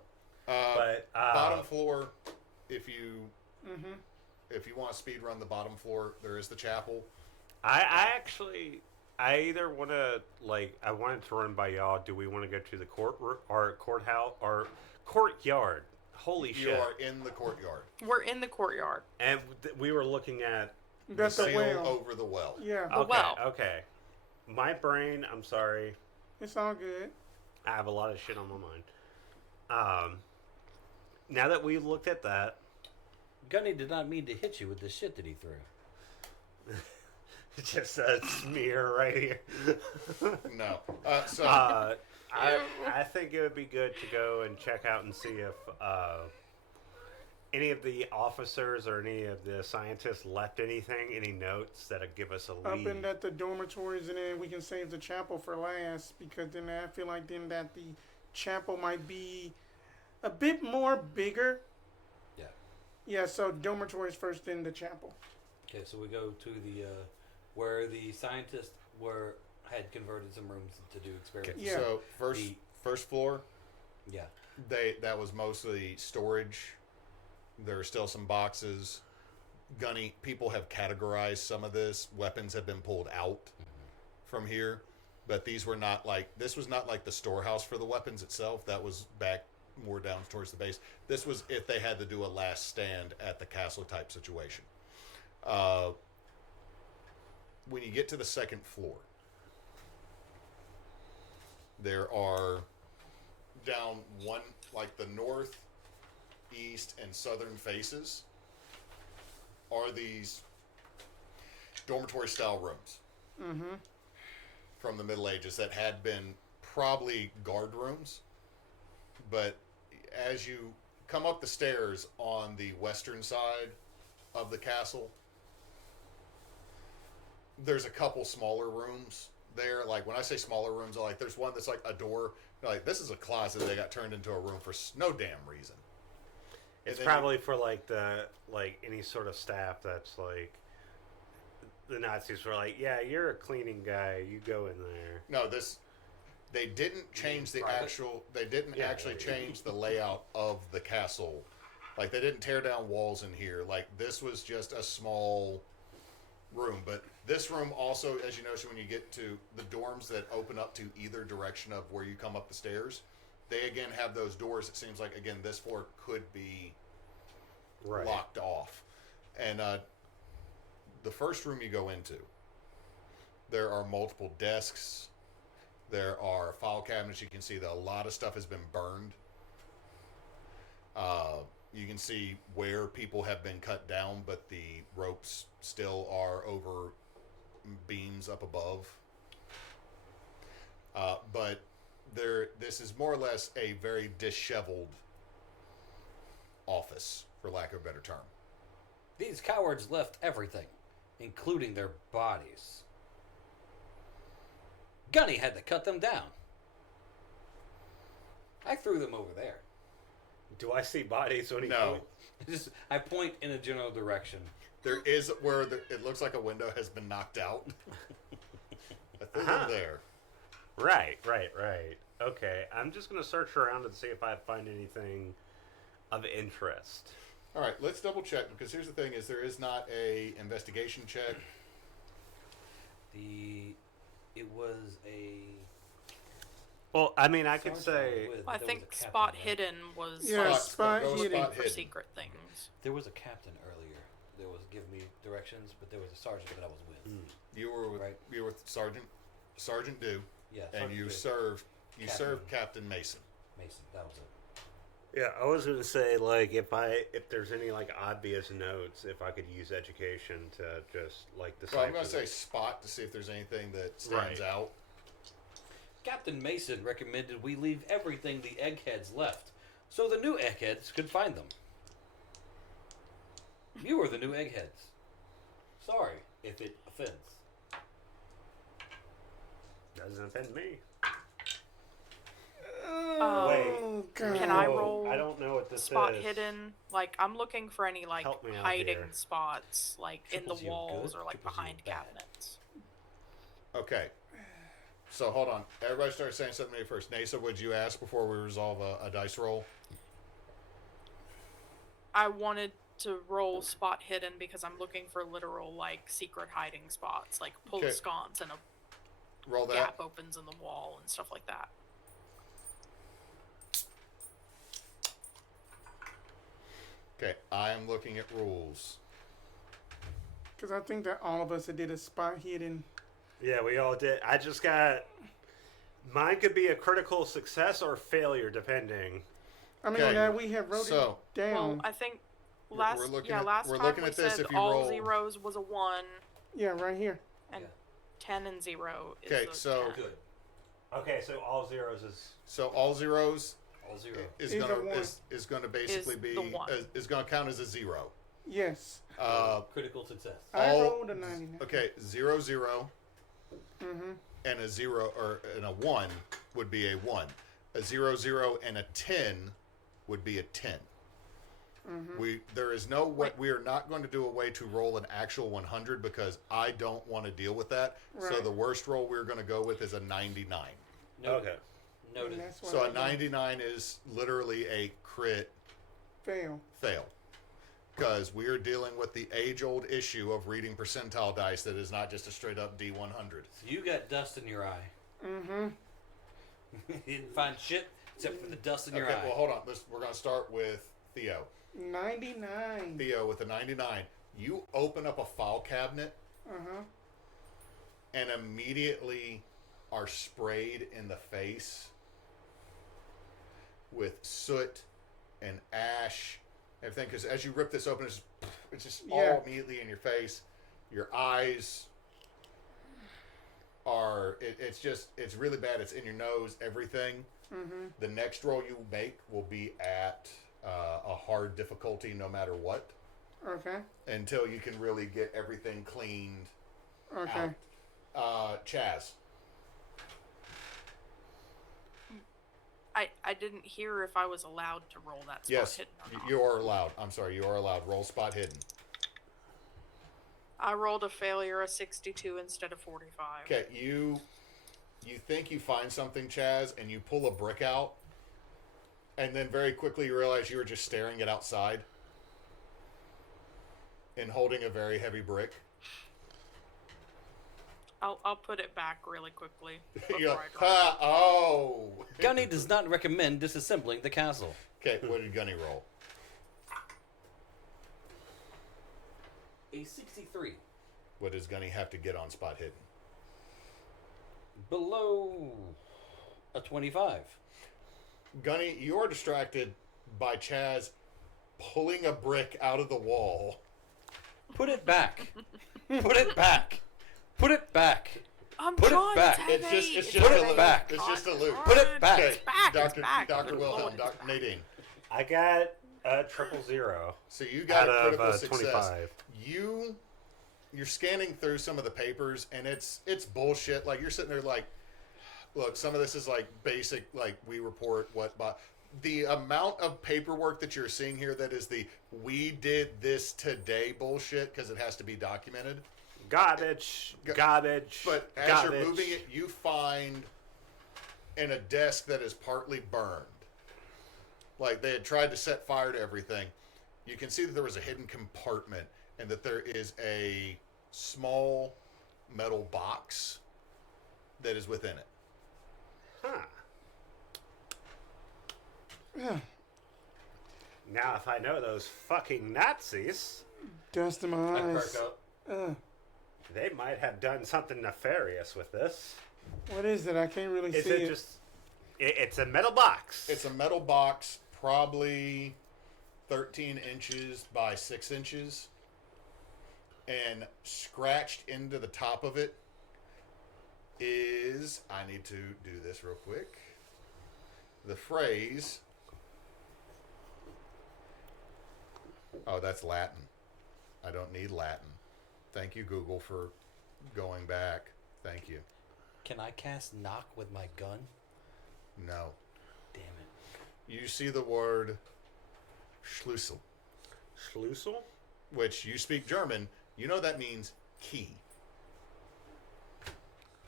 But bottom floor. If you want to speed run the bottom floor, there is the chapel. I either want to I wanted to run by y'all. Do we want to go to the courthouse or courtyard? Holy You shit! are in the courtyard. We're in the courtyard. And we were looking at That's the seal well. over the well. Yeah, The well. Okay. My brain, I'm sorry. it's all good. I have a lot of shit on my mind. Now that we looked at that, Gunny did not mean to hit you with the shit that he threw. just a smear right here. No. So I think it would be good to go and check out and see if any of the officers or any of the scientists left anything, any notes that would give us a lead. Up in that the dormitories, and then we can save the chapel for last, because then I feel like then that the chapel might be a bit more bigger. Yeah. Yeah, so dormitories first, then the chapel. Okay, so we go to the where the scientists had converted some rooms to do experiments. Yeah. So first floor, Yeah. that was mostly storage. There are still some boxes. Gunny, people have categorized some of this. Weapons have been pulled out from here, but this was not like the storehouse for the weapons itself. That was back more down towards the base. This was if they had to do a last stand at the castle type situation. When you get to the second floor, there are down one, like the north, east, and southern faces are these dormitory style rooms from the Middle Ages that had been probably guard rooms. But as you come up the stairs on the western side of the castle, there's a couple smaller rooms there. Like when I say smaller rooms, like there's one that's like a door. Like this is a closet that got turned into a room for no damn reason. It's probably for like any sort of staff that's like the Nazis were like, yeah, you're a cleaning guy, you go in there. No, they didn't change the Private? actual. They didn't Yeah, actually yeah. change the layout of the castle. Like they didn't tear down walls in here. Like this was just a small room. But this room also, as you notice, when you get to the dorms that open up to either direction of where you come up the stairs, they again have those doors. It seems like again this floor could be Right. locked off. And the first room you go into, there are multiple desks. There are file cabinets. You can see that a lot of stuff has been burned. You can see where people have been cut down, but the ropes still are over beams up above. But this is more or less a very disheveled office, for lack of a better term. These cowards left everything, including their bodies. Gunny had to cut them down. I threw them over there. Do I see bodies when he No. I point in a general direction. There is where it looks like a window has been knocked out. I think Uh-huh. there. Right. Okay, I'm just gonna search around and see if I find anything of interest. All right, let's double check, because here's the thing: is there is not a investigation check. It was a. Well, I mean, I could Sergeant say with- I there think was a captain, spot right? hidden was Yeah, like, spot go hidden. spot for hidden. secret things. There was a captain earlier. There was give me directions, but there was a sergeant that I was with. You were with Right. you were with Sergeant Dew, Yeah, and Sergeant you Dew. served Captain. served Captain Mason. Mason. That was it. yeah. I was gonna say like if there's any like obvious notes, if I could use education to just like decipher. Well, I'm going to say them. spot to see if there's anything that stands Right. out. Captain Mason recommended we leave everything the eggheads left, so the new eggheads could find them. You are the new eggheads. Sorry if it offends. Doesn't offend me. Oh, God. Can I Whoa, roll I don't know what this spot is. hidden? Like I'm looking for any like Help me out hiding here. spots, like in the Triples you walls good, or like triples you behind bad. cabinets. Okay. So hold on. Everybody start saying something to me first. Neysa, would you ask before we resolve a dice roll? I wanted to roll spot hidden because I'm looking for literal like secret hiding spots, like pull Okay. a sconce and a Roll that. gap opens in the wall and stuff like that. Okay, I am looking at rules. Because I think that all of us did a spot hidden. Yeah, we all did. I just got... Mine could be a critical success or failure, depending. I mean, Okay, we have wrote so- it down. Well, I think last we're looking last we're time looking we at this said if you all roll- zeros was a 1 Yeah, right here. and Yeah. 10 and 0 is Okay, a so- 10. Good. Okay, so all zeros is... So all zeros All 0. is Is a gonna one. is gonna basically Is be the one. is gonna count as a 0. Yes. Critical success. I all- rolled a 99. Okay, 0 0 Mm-hmm. and a 0 or and a 1 would be a 1. A 0 0 and a 10 would be a 10. There is no way we are not going to do a way to roll an actual 100 because I don't want to deal with that. So Right. the worst roll we're going to go with is a 99. Noted. Okay. Noted. And that's what So I a did. 99 is literally a crit Fail. fail. Because we are dealing with the age-old issue of reading percentile dice that is not just a straight-up D100. So you got dust in your eye. Mm-hmm. You didn't find shit except for the dust in your Okay, eye. well, hold on. We're going to start with Theo. 99. Theo with a 99. You open up a file cabinet Uh-huh. and immediately are sprayed in the face with soot and ash, everything. Because as you rip this open, it's just Yeah. all immediately in your face. Your eyes are, it's really bad. It's in your nose, everything. Mm-hmm. The next roll you make will be at a hard difficulty no matter what, Okay. until you can really get everything cleaned Okay. out. Chaz. I didn't hear if I was allowed to roll that spot Yes, hidden or not. you are allowed. I'm sorry, you are allowed. Roll spot hidden. I rolled a failure, a 62 instead of 45. Okay, you think you find something, Chaz, and you pull a brick out, and then very quickly you realize you were just staring it outside and holding a very heavy brick. I'll put it back really quickly before You're I like, drop ha, oh. Gunny does not recommend disassembling the castle. Okay, what did Gunny roll? A 63. What does Gunny have to get on spot hidden? Below a 25. Gunny, you are distracted by Chaz pulling a brick out of the wall. Put it back. Put it back. Put it back. I'm Put it trying, back. It's It's heavy. just Put a it loop. back. It's just a loop. Put it back. Okay, It's back. Dr. It's back. Dr. Good Wilhelm, Lord, it's Dr. back. Nadine. I got a 000. So you got Out a of, critical success. 25. You're scanning through some of the papers, and it's bullshit. Like, you're sitting there like, look, some of this is like basic, like we report what, but the amount of paperwork that you're seeing here that is the we did this today bullshit because it has to be documented. Garbage. Garbage. But as garbage. you're moving it, you find in a desk that is partly burned. Like they had tried to set fire to everything. You can see that there was a hidden compartment and that there is a small metal box that is within it. Huh. Yeah. Now, if I know those fucking Nazis, Dust in my I eyes. perk up. they might have done something nefarious with this. What is it? I can't really Is see it it. just... It's a metal box. It's a metal box, probably 13 inches by 6 inches. And scratched into the top of it is, I need to do this real quick, the phrase, oh, that's Latin. I don't need Latin. Thank you, Google, for going back. Thank you. Can I cast knock with my gun? No. Damn it. You see the word Schlüssel, Schlüssel? which you speak German. You know that means key.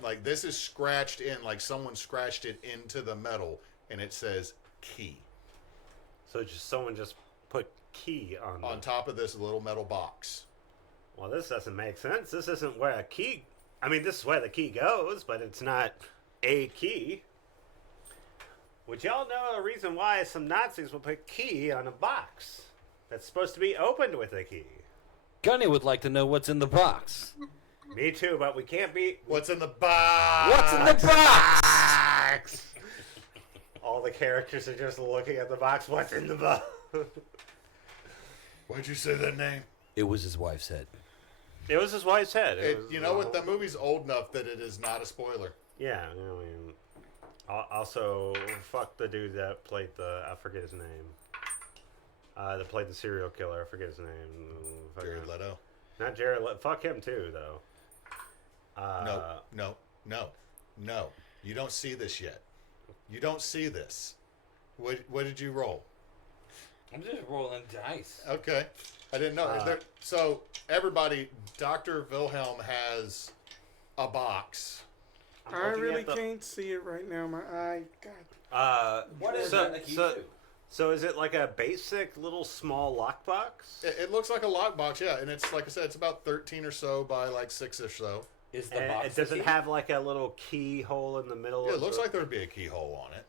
Like this is scratched in, like someone scratched it into the metal, and it says key So just someone just put key on top of this little metal box. Well, this doesn't make sense. This isn't where a key... I mean, this is where the key goes, but it's not a key. Would y'all know a reason why some Nazis will put key on a box that's supposed to be opened with a key? Gunny would like to know what's in the box. Me too, but we can't be. What's in the box? What's in the box? All the characters are just looking at the box. What's in the box? Why'd you say that name? It was his wife's head. It was his wife's head. You know what? That movie's old enough that it is not a spoiler. Yeah, I mean, also, fuck the dude that played I forget his name. That played the serial killer. I forget his name. Jared Leto. Not Jared Leto. Fuck him too, though. No. You don't see this yet. You don't see this. What did you roll? I'm just rolling dice. Okay. I didn't know. So, everybody, Dr. Wilhelm has a box. I really can't see it right now. My eye, God. What is so, that the key so, to? so is it like a basic little small lockbox? It looks like a lockbox, yeah. And it's, like I said, it's about 13 or so by like 6 or so. Is the box It doesn't have like a little keyhole in the middle. Yeah, of it looks the... like there would be a keyhole on it.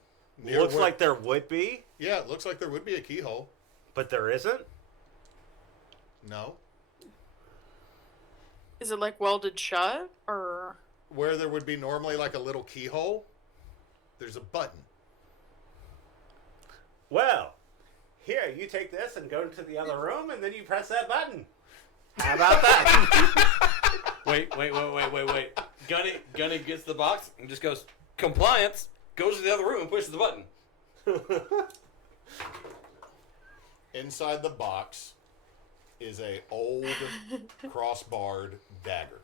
Looks like there would be. Yeah, it looks like there would be a keyhole. But there isn't? No. Is it like welded shut or? Where there would be normally like a little keyhole, there's a button. Well, here, you take this and go into the other room, and then you press that button. How about that? Wait. Gunny gets the box and just goes, compliance, goes to the other room and pushes the button. Inside the box is a old crossbarred dagger.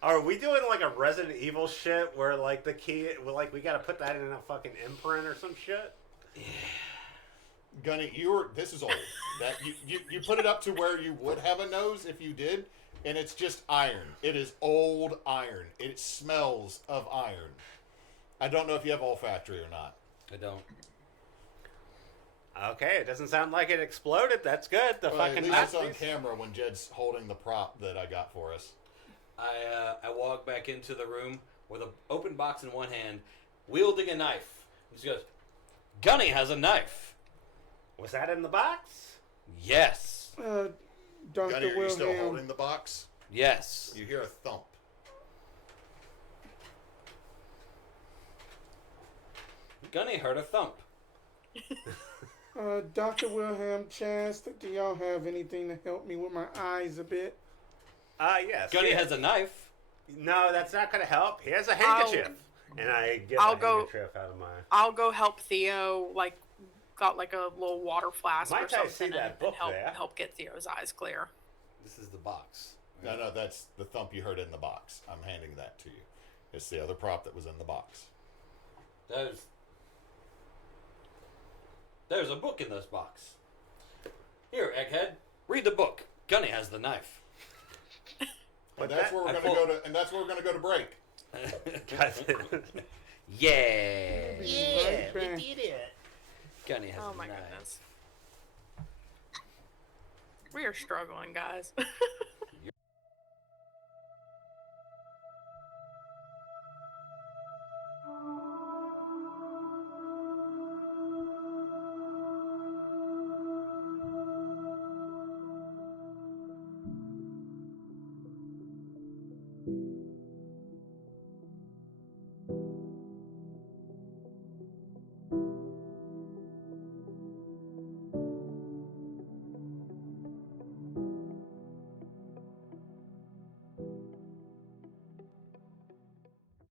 Are we doing like a Resident Evil shit where like the key, like we gotta put that in a fucking imprint or some shit? Gunny, this is old. That you put it up to where you would have a nose if you did, and it's just iron. It is old iron. It smells of iron. I don't know if you have olfactory or not. I don't. Okay, it doesn't sound like it exploded. That's good. The Well, fucking at least it's on Nazis. camera when Jed's holding the prop that I got for us. I walk back into the room with an open box in one hand, wielding a knife. And she goes, Gunny has a knife. Was that in the box? Yes. Dr. Gunny, are you still Wilhelm. holding the box? Yes. You hear a thump. Gunny heard a thump. Dr. Wilhelm, Chaz, do y'all have anything to help me with my eyes a bit? Yes. Gunny yeah. has a knife. No, that's not gonna help. He has a handkerchief. And I get I'll the go- handkerchief out of my... I'll go help Theo. Like, got like a little water flask Might or I something, see that and book help there? help get Theo's eyes clear. This is the box. No, that's the thump you heard in the box. I'm handing that to you. It's the other prop that was in the box. There's a book in this box. Here, Egghead, read the book. Gunny has the knife. And that's where we're going to go to. And that's where we're going to go to break. Yeah. Right back. did it. Gunny has Oh the my knife. goodness. We are struggling, guys.